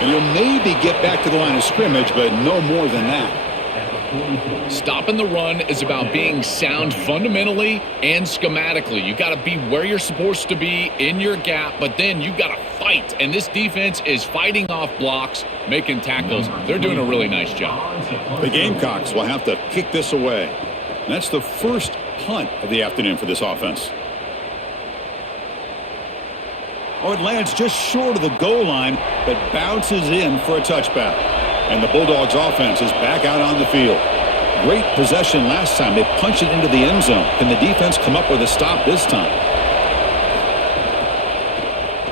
And you'll maybe get back to the line of scrimmage, but no more than that. Stopping the run is about being sound fundamentally and schematically. You got to be where you're supposed to be in your gap, but then you got to fight. And this defense is fighting off blocks, making tackles. They're doing a really nice job. The Gamecocks will have to kick this away. And that's the first punt of the afternoon for this offense. Oh, it lands just short of the goal line, but bounces in for a touchback. And the Bulldogs offense is back out on the field. Great possession last time. They punched it into the end zone. Can the defense come up with a stop this time?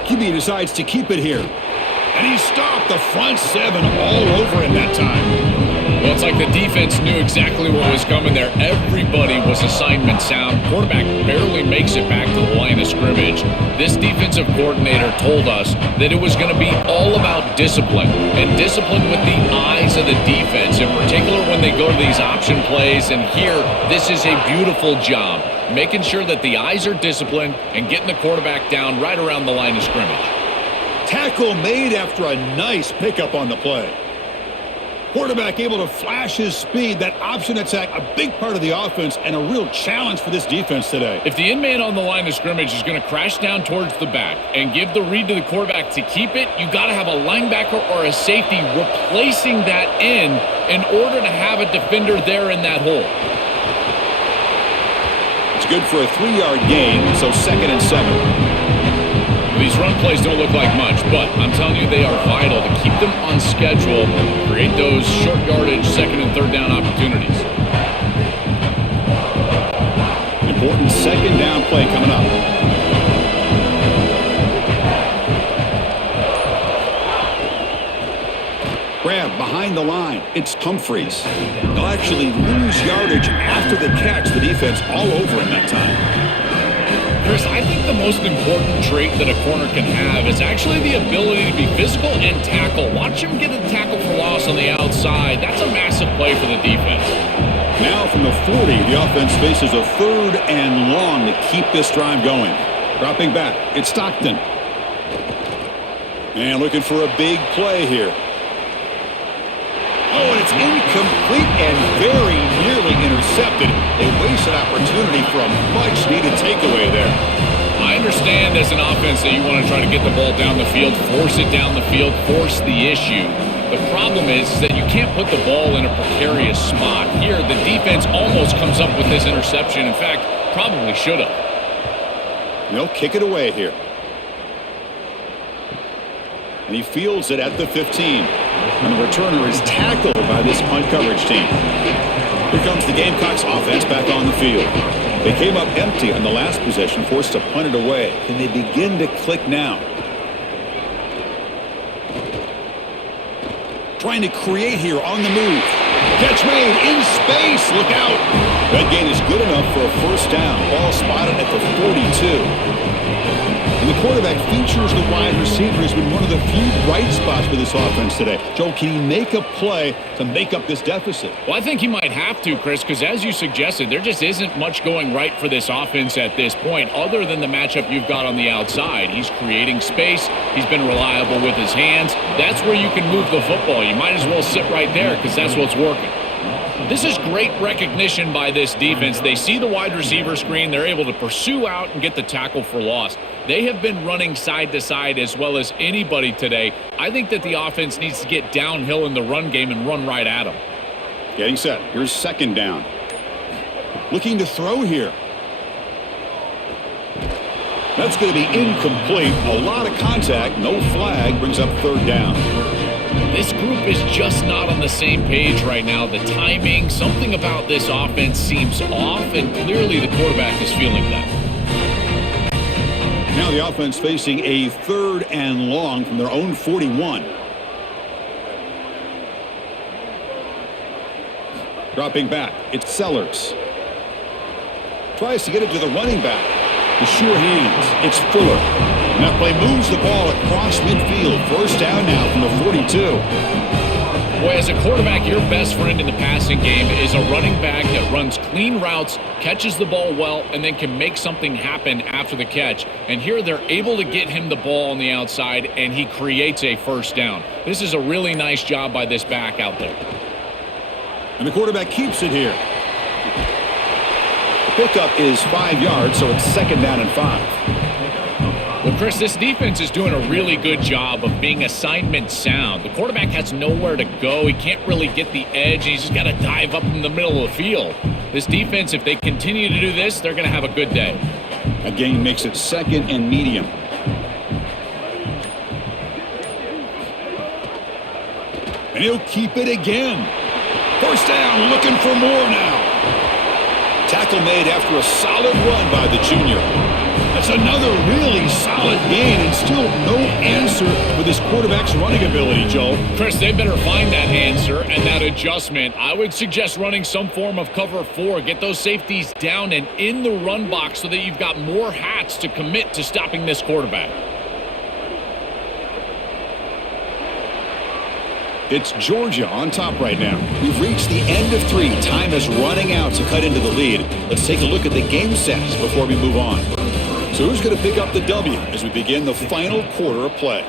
QB decides to keep it here. And he stopped the front 7 all over him that time. Well, it's like the defense knew exactly what was coming there. Everybody was assignment sound. Quarterback barely makes it back to the line of scrimmage. This defensive coordinator told us that it was going to be all about discipline, and discipline with the eyes of the defense, in particular when they go to these option plays. And here, this is a beautiful job, making sure that the eyes are disciplined and getting the quarterback down right around the line of scrimmage. Tackle made after a nice pickup on the play. Quarterback able to flash his speed. That option attack, a big part of the offense and a real challenge for this defense today. If the in-man on the line of scrimmage is going to crash down towards the back and give the read to the quarterback to keep it, you got to have a linebacker or a safety replacing that end in order to have a defender there in that hole. It's good for a 3-yard gain, so 2nd and 7. These run plays don't look like much, but I'm telling you they are vital to keep them on schedule, create those short yardage 2nd and 3rd down opportunities. Important 2nd down play coming up. Grab behind the line. It's Humphreys. They'll actually lose yardage after the catch. The defense all over him that time. Chris, I think the most important trait that a corner can have is actually the ability to be physical and tackle. Watch him get a tackle for loss on the outside. That's a massive play for the defense. Now from the 40, the offense faces a 3rd and long to keep this drive going. Dropping back, it's Stockton. And looking for a big play here. Oh, and it's incomplete and very nearly intercepted. A wasted opportunity for a much-needed takeaway there. I understand as an offense that you want to try to get the ball down the field, force it down the field, force the issue. The problem is that you can't put the ball in a precarious spot. Here, the defense almost comes up with this interception. In fact, probably should have. They'll kick it away here. And he fields it at the 15. And the returner is tackled by this punt coverage team. Here comes the Gamecocks offense back on the field. They came up empty on the last possession, forced to punt it away. Can they begin to click now? trying to create here on the move. Catch made in space. Look out. That gain is good enough for a first down. Ball spotted at the 42. And the quarterback features the wide receiver has been one of the few bright spots for this offense today. Joe, can he make a play to make up this deficit? Well, I think he might have to, Chris, because as you suggested, there just isn't much going right for this offense at this point other than the matchup you've got on the outside. He's creating space. He's been reliable with his hands. That's where you can move the football. You might as well sit right there because that's what's working. This is great recognition by this defense. They see the wide receiver screen. They're able to pursue out and get the tackle for loss. They have been running side to side as well as anybody today. I think that the offense needs to get downhill in the run game and run right at them. Getting set. Here's second down. Looking to throw here. That's going to be incomplete. A lot of contact. No flag. Brings up third down. This group is just not on the same page right now. The timing, something about this offense seems off, and clearly the quarterback is feeling that. Now the offense facing a third and long from their own 41. Dropping back, it's Sellers. Tries to get it to the running back. The sure hands, it's Fuller. And that play moves the ball across midfield. First down now from the 42. Boy, as a quarterback, your best friend in the passing game is a running back that runs clean routes, catches the ball well, and then can make something happen after the catch. And here they're able to get him the ball on the outside, and he creates a first down. This is a really nice job by this back out there. And the quarterback keeps it here. The pickup is 5 yards, so it's second down and 5. Well, Chris, this defense is doing a really good job of being assignment sound. The quarterback has nowhere to go. He can't really get the edge. He's just got to dive up in the middle of the field. This defense, if they continue to do this, they're going to have a good day. A gain makes it second and medium. And he'll keep it again. First down, looking for more now. Tackle made after a solid run by the junior. That's another really solid gain, and still no answer for this quarterback's running ability, Joe. Chris, they better find that answer and that adjustment. I would suggest running some form of cover 4. Get those safeties down and in the run box so that you've got more hats to commit to stopping this quarterback. It's Georgia on top right now. We've reached the end of 3. Time is running out to cut into the lead. Let's take a look at the game stats before we move on. So who's going to pick up the W as we begin the final quarter of play?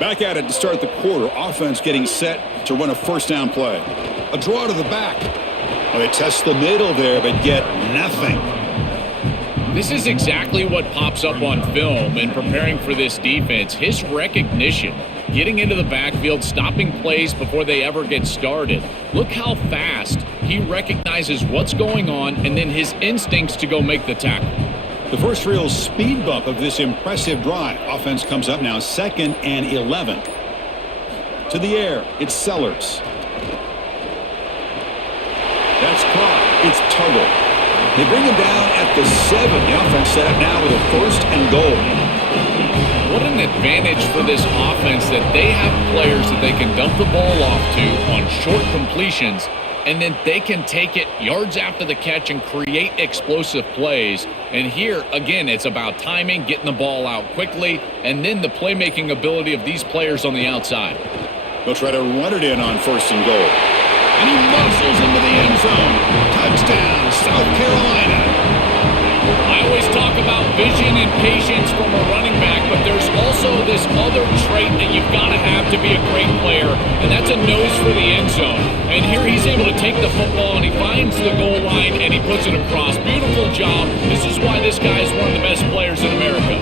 Back at it to start the quarter. Offense getting set to run a first down play. A draw to the back. Well, they test the middle there, but get nothing. This is exactly what pops up on film in preparing for this defense. His recognition, getting into the backfield, stopping plays before they ever get started. Look how fast he recognizes what's going on and then his instincts to go make the tackle. The first real speed bump of this impressive drive. Offense comes up now second and 11. To the air, it's Sellers. That's caught. It's Tuttle. They bring him down at the 7. The offense set up now with a first and goal. What an advantage for this offense that they have players that they can dump the ball off to on short completions, and then they can take it yards after the catch and create explosive plays. And here, again, it's about timing, getting the ball out quickly, and then the playmaking ability of these players on the outside. They'll try to run it in on first and goal. And he muscles into the end zone. Touchdown, South Carolina. I always talk about vision and patience from a running back, but there's also this other trait that you've got to have to be a great player, and that's a nose for the end zone. And here he's able to take the football, and he finds the goal line, and he puts it across. Beautiful job. This is why this guy is one of the best players in America.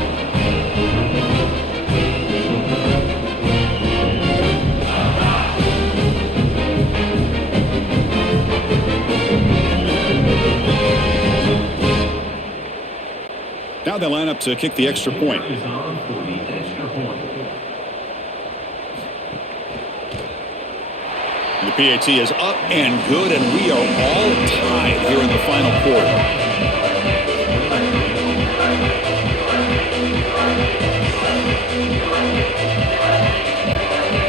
Now they line up to kick the extra point. The PAT is up and good, and we are all tied here in the final quarter.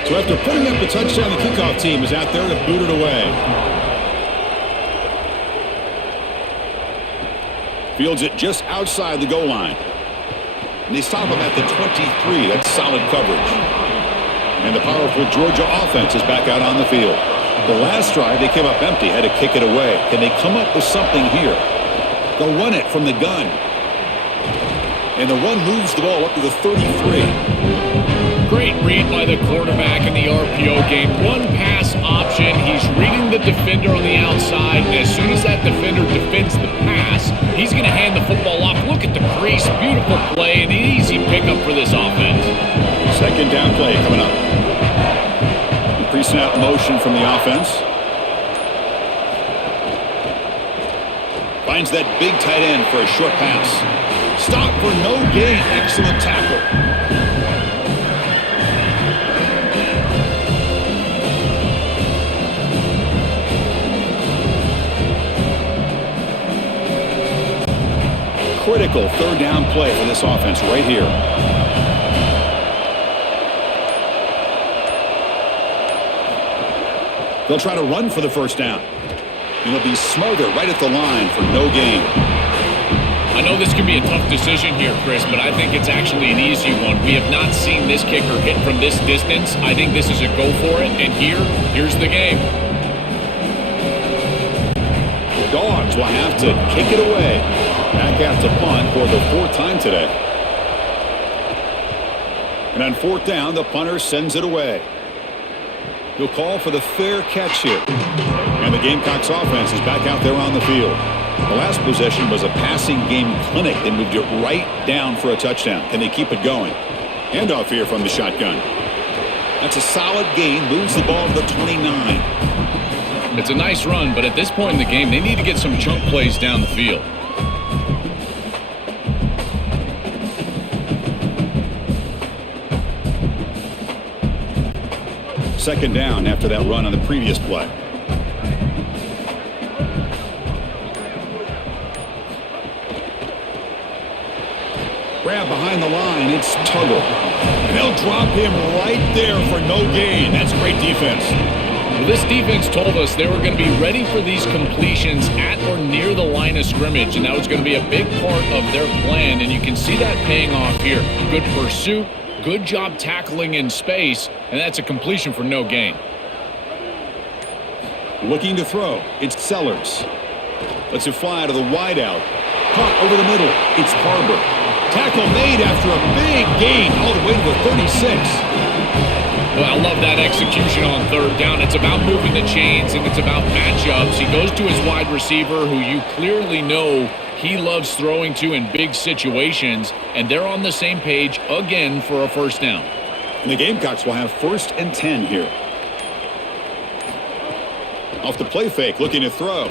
So So after putting up the touchdown, the kickoff team is out there to boot it away. Fields it just outside the goal line. And they stop him at the 23. That's solid coverage. And the powerful Georgia offense is back out on the field. The last drive, they came up empty, had to kick it away. Can they come up with something here? They'll run it from the gun. And the run moves the ball up to the 33. Great read by the quarterback in the RPO game. One pass option. He's reading the defender on the outside, and as soon as that defender defends the pass, he's going to hand the football off. Look at the crease. Beautiful play, and an easy pickup for this offense. Second down play coming up. The pre-snap motion from the offense. Finds that big tight end for a short pass. Stop for no gain. Excellent tackle. Critical third down play for this offense right here. They'll try to run for the first down. And they'll be smothered right at the line for no gain. I know this can be a tough decision here, Chris, but I think it's actually an easy one. We have not seen this kicker hit from this distance. I think this is a go for it, and here's the game. The Dogs will have to kick it away. Back out to punt for the fourth time today. And on fourth down, the punter sends it away. He'll call for the fair catch here. And the Gamecocks offense is back out there on the field. The last possession was a passing game clinic. They moved it right down for a touchdown. Can they keep it going? Handoff here from the shotgun. That's a solid gain. Moves the ball to the 29. It's a nice run, but at this point in the game, they need to get some chunk plays down the field. Second down after that run on the previous play. Grab behind the line. It's Tuggle. And they'll drop him right there for no gain. That's great defense. Well, this defense told us they were going to be ready for these completions at or near the line of scrimmage, and that was going to be a big part of their plan, and you can see that paying off here. Good pursuit, good job tackling in space, and that's a completion for no gain. Looking to throw. It's Sellers. Lets it fly to the wideout. Caught over the middle. It's Harbor. Tackle made after a big gain all the way to the 36. Well, I love that execution on third down. It's about moving the chains, and it's about matchups. He goes to his wide receiver, who you clearly know he loves throwing to in big situations, and they're on the same page again for a first down. And the Gamecocks will have 1st and 10 here. Off the play fake, looking to throw.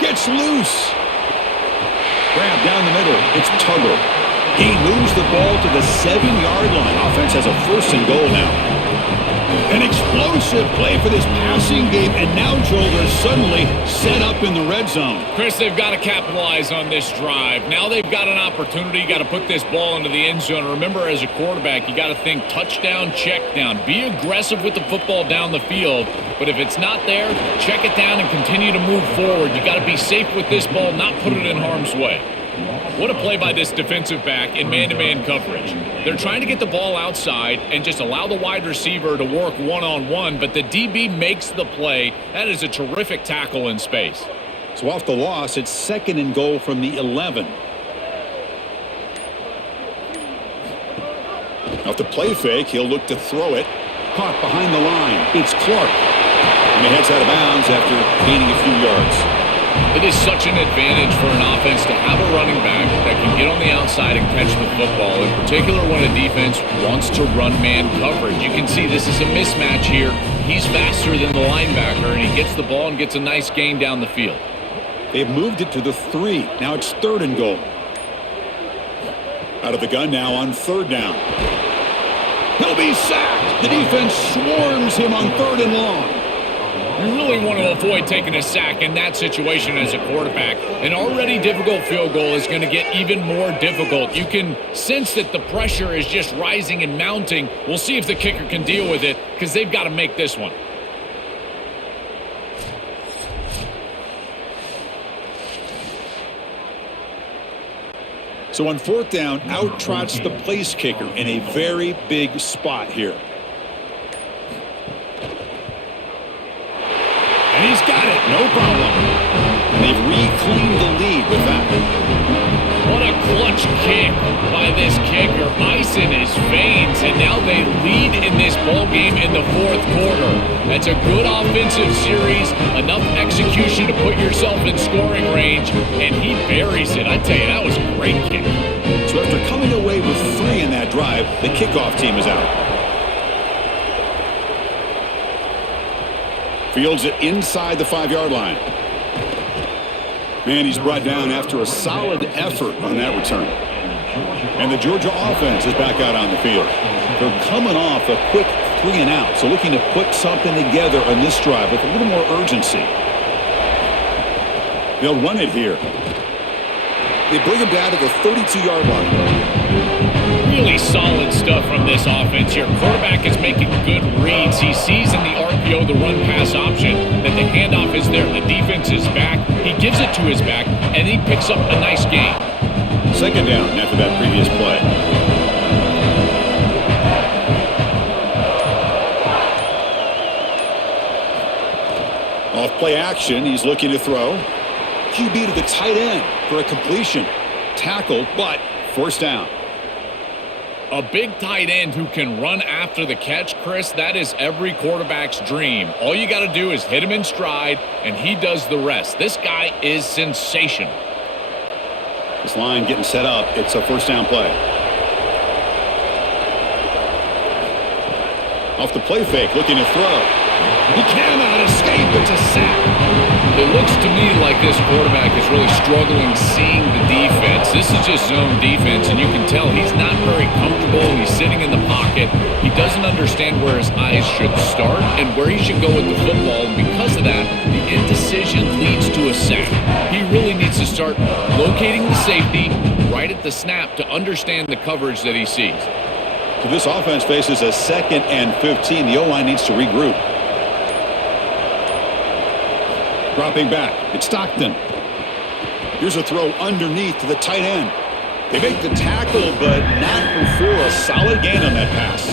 Gets loose. Grab down the middle. It's Tuggle. He moves the ball to the 7-yard line. Offense has a 1st and goal now. An explosive play for this passing game, and now, Joel, they're suddenly set up in the red zone. Chris, they've got to capitalize on this drive. Now they've got an opportunity. You got to put this ball into the end zone. Remember, as a quarterback, you got to think touchdown, check down. Be aggressive with the football down the field, but if it's not there, check it down and continue to move forward. You got to be safe with this ball, not put it in harm's way. What a play by this defensive back in man-to-man coverage. They're trying to get the ball outside and just allow the wide receiver to work one-on-one, but the DB makes the play. That is a terrific tackle in space. So off the loss, it's 2nd and goal from the 11. Off the play fake, he'll look to throw it. Caught behind the line. It's Clark. And he heads out of bounds after gaining a few yards. It is such an advantage for an offense to have a running back that can get on the outside and catch the football, in particular when a defense wants to run man coverage. You can see this is a mismatch here. He's faster than the linebacker, and he gets the ball and gets a nice gain down the field. They've moved it to the 3. Now it's 3rd and goal. Out of the gun now on 3rd down. He'll be sacked. The defense swarms him on 3rd and long. You really want to avoid taking a sack in that situation as a quarterback. An already difficult field goal is going to get even more difficult. You can sense that the pressure is just rising and mounting. We'll see if the kicker can deal with it because they've got to make this one. So on fourth down, out trots the place kicker in a very big spot here. And he's got it, no problem. And they've reclaimed the lead with that. What a clutch kick by this kicker. Ice in his veins, and now they lead in this ball game in the fourth quarter. That's a good offensive series, enough execution to put yourself in scoring range, and he buries it. I tell you, that was a great kick. So after coming away with 3 in that drive, the kickoff team is out. Fields it inside the 5-yard line. And he's brought down after a solid effort on that return. And the Georgia offense is back out on the field. They're coming off a quick 3 and out, so looking to put something together on this drive with a little more urgency. They'll run it here. They bring him down to the 32-yard line. Really solid stuff from this offense here. Quarterback is making good reads. He sees in the RPO the run-pass option that the handoff is there. The defense is back. He gives it to his back, and he picks up a nice gain. Second down after that previous play. Off play action, he's looking to throw. QB to the tight end for a completion. Tackled, but first down. A big tight end who can run after the catch, Chris, that is every quarterback's dream. All you got to do is hit him in stride, and he does the rest. This guy is sensational. This line getting set up. It's a first down play. Off the play fake, looking to throw. He cannot escape. It's a sack. It looks to me like this quarterback is really struggling seeing the defense. This is just zone defense, and you can tell he's not very comfortable. He's sitting in the pocket. He doesn't understand where his eyes should start and where he should go with the football, and because of that, the indecision leads to a sack. He really needs to start locating the safety right at the snap to understand the coverage that he sees. So this offense faces a 2nd and 15. The O-line needs to regroup. Dropping back, it's Stockton. Here's a throw underneath to the tight end. They make the tackle, but not before a solid gain on that pass.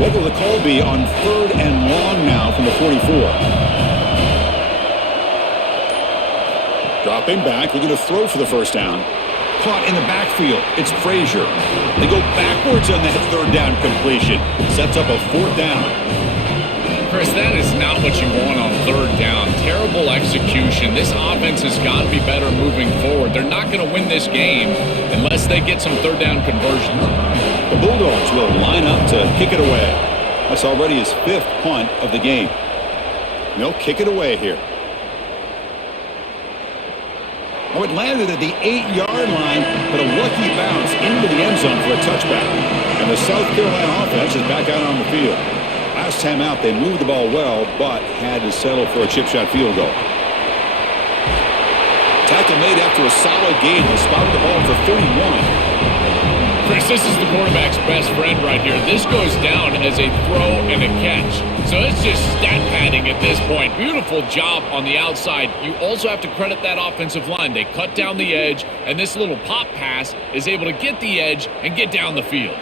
What will the call be on 3rd and long now from the 44? Dropping back, looking to throw for the first down. Caught in the backfield. It's Frazier. They go backwards on that 3rd down completion. Sets up a 4th down. Chris, that is not what you want on 3rd down. Terrible execution. This offense has got to be better moving forward. They're not going to win this game unless they get some 3rd down conversions. The Bulldogs will line up to kick it away. That's already his 5th punt of the game. And they'll kick it away here. Oh, it landed at the 8-yard line, but a lucky bounce into the end zone for a touchback. And the South Carolina offense is back out on the field. Last time out, they moved the ball well, but had to settle for a chip shot field goal. Tackle made after a solid gain. He spotted the ball for 31. Chris, this is the quarterback's best friend right here. This goes down as a throw and a catch. So it's just stat padding at this point. Beautiful job on the outside. You also have to credit that offensive line. They cut down the edge, and this little pop pass is able to get the edge and get down the field.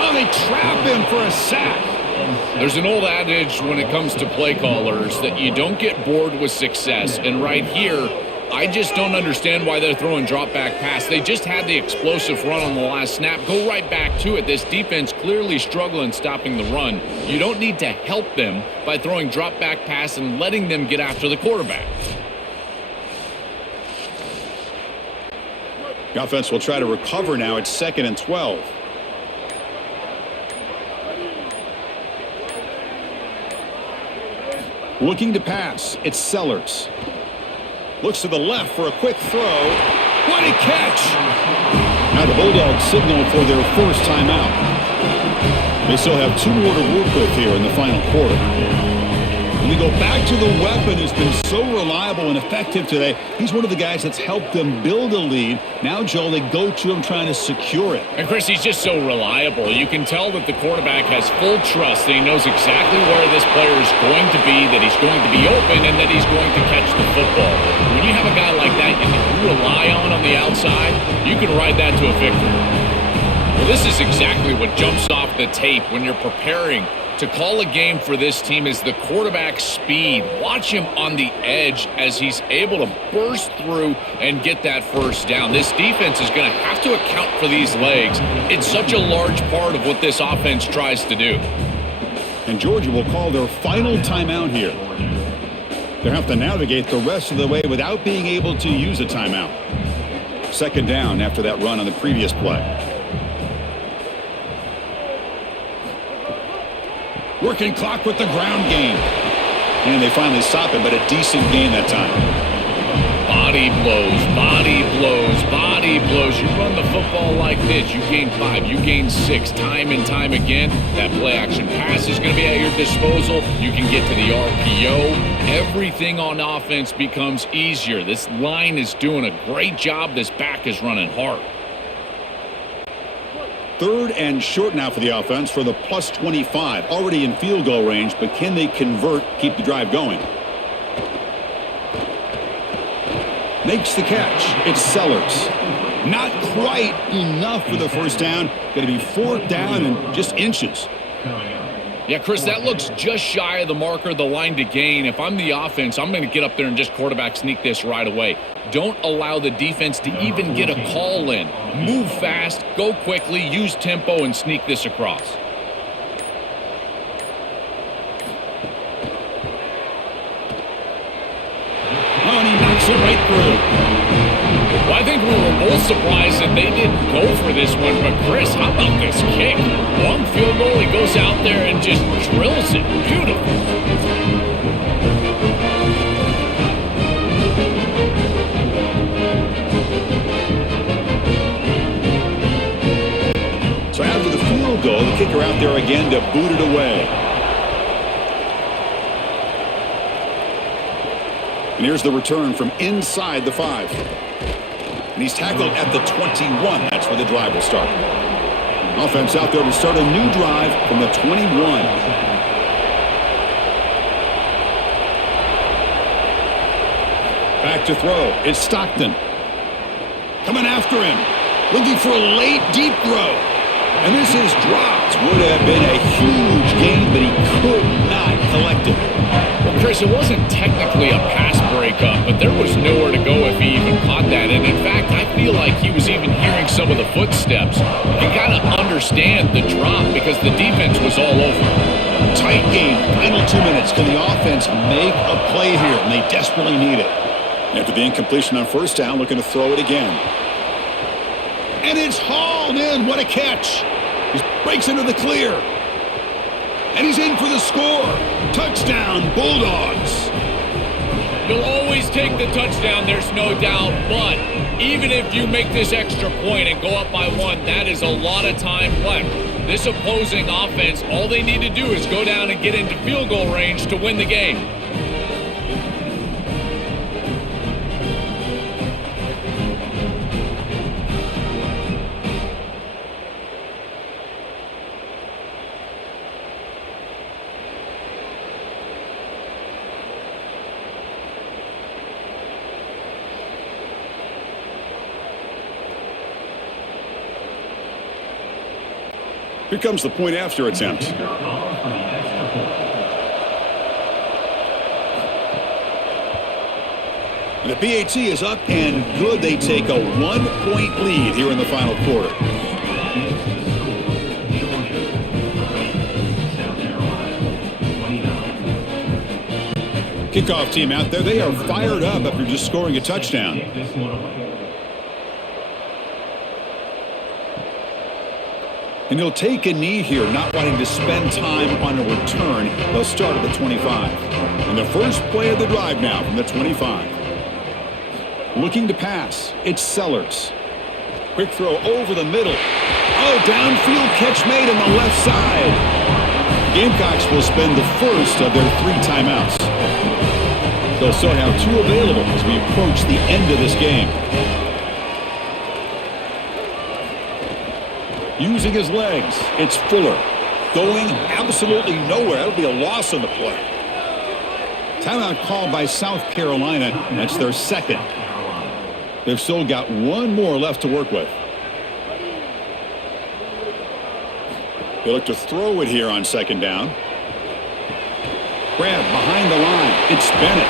Oh, they trap him for a sack. There's an old adage when it comes to play callers that you don't get bored with success. And right here, I just don't understand why they're throwing drop back pass. They just had the explosive run on the last snap. Go right back to it. This defense clearly struggling stopping the run. You don't need to help them by throwing drop back pass and letting them get after the quarterback. The offense will try to recover now. It's 2nd and 12. Looking to pass. It's Sellers. Looks to the left for a quick throw. What a catch! Now the Bulldogs signal for their first timeout. They still have 2 more to work with here in the final quarter. And they go back to the weapon who's been so reliable and effective today. He's one of the guys that's helped them build a lead. Now, Joel, they go to him trying to secure it. And, Chris, he's just so reliable. You can tell that the quarterback has full trust that he knows exactly where this player is going to be, that he's going to be open, and that he's going to catch the football. When you have a guy like that you rely on the outside, you can ride that to a victory. Well, this is exactly what jumps off the tape when you're preparing to call a game for this team is the quarterback's speed. Watch him on the edge as he's able to burst through and get that first down. This defense is going to have to account for these legs. It's such a large part of what this offense tries to do. And Georgia will call their final timeout here. They'll have to navigate the rest of the way without being able to use a timeout. Second down after that run on the previous play. Working clock with the ground game. And they finally stop it, but a decent gain that time. Body blows, body blows, body blows. You run the football like this, you gain 5, you gain 6, time and time again. That play-action pass is going to be at your disposal. You can get to the RPO. Everything on offense becomes easier. This line is doing a great job. This back is running hard. 3rd and short now for the offense for the plus 25. Already in field goal range, but can they convert, keep the drive going? Makes the catch. It's Sellers. Not quite enough for the first down. Going to be 4th down and just inches. Yeah, Chris, that looks just shy of the marker, the line to gain. If I'm the offense, I'm going to get up there and just quarterback sneak this right away. Don't allow the defense to even get a call in. Move fast, go quickly, use tempo, and sneak this across. Oh, and he knocks it right through. Well, I think we were both surprised that they didn't go for this one. But, Chris, how about this kick? One field goal, he goes out there and just drills it. Beautiful. So after the field goal, the kicker out there again to boot it away. And here's the return from inside the 5. And he's tackled at the 21. That's where the drive will start. Offense out there to start a new drive from the 21. Back to throw. It's Stockton. Coming after him. Looking for a late, deep throw. And this is dropped. Would have been a huge gain, but he could not collect it. Well, Chris, it wasn't technically a pass breakup, but there was nowhere to go if he even caught that. And, in fact, I feel like he was even hearing some of the footsteps. You can kind of understand the drop because the defense was all over. Tight game. Final 2 minutes. Can the offense make a play here? And they desperately need it. After the incompletion on first down, looking to throw it again. And it's hauled in. What a catch. He breaks into the clear. And he's in for the score. Touchdown, Bulldogs. You'll always take the touchdown, there's no doubt. But even if you make this extra point and go up by 1, that is a lot of time left. This opposing offense, all they need to do is go down and get into field goal range to win the game. Here comes the point after attempt. The PAT is up and good. They take a 1-point lead here in the final quarter. Kickoff team out there. They are fired up after just scoring a touchdown. And he'll take a knee here, not wanting to spend time on a return. They'll start at the 25. And the first play of the drive now from the 25. Looking to pass. It's Sellers. Quick throw over the middle. Oh, downfield catch made on the left side. Gamecocks will spend the first of their 3 timeouts. They'll still have 2 available as we approach the end of this game. Using his legs, it's Fuller. Going absolutely nowhere. That'll be a loss on the play. Timeout called by South Carolina. That's their second. They've still got 1 more left to work with. They look to throw it here on second down. Grab behind the line. It's Bennett.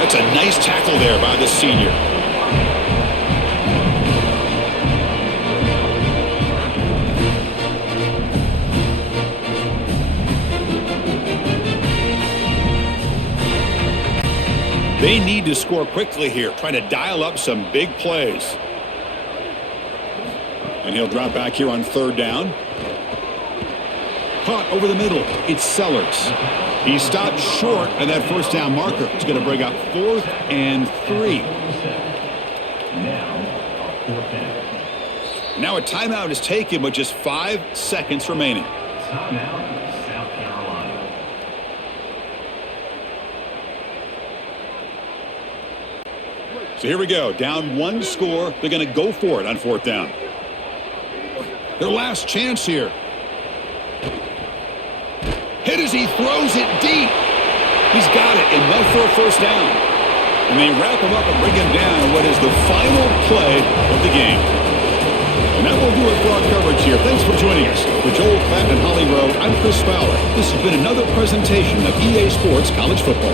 That's a nice tackle there by the senior. They need to score quickly here, trying to dial up some big plays. And he'll drop back here on third down. Caught over the middle. It's Sellers. He stopped short of that first down marker. It's going to bring up 4th and 3. Now a timeout is taken with just 5 seconds remaining. Timeout, South Carolina. So here we go. Down 1 score. They're going to go for it on 4th down. Their last chance here. Hit as he throws it deep. He's got it, enough for a first down. And they wrap him up and bring him down what is the final play of the game. And that will do it for our coverage here. Thanks for joining us. For Joel Klatt and Holly Rowe, I'm Chris Fowler. This has been another presentation of EA Sports College Football.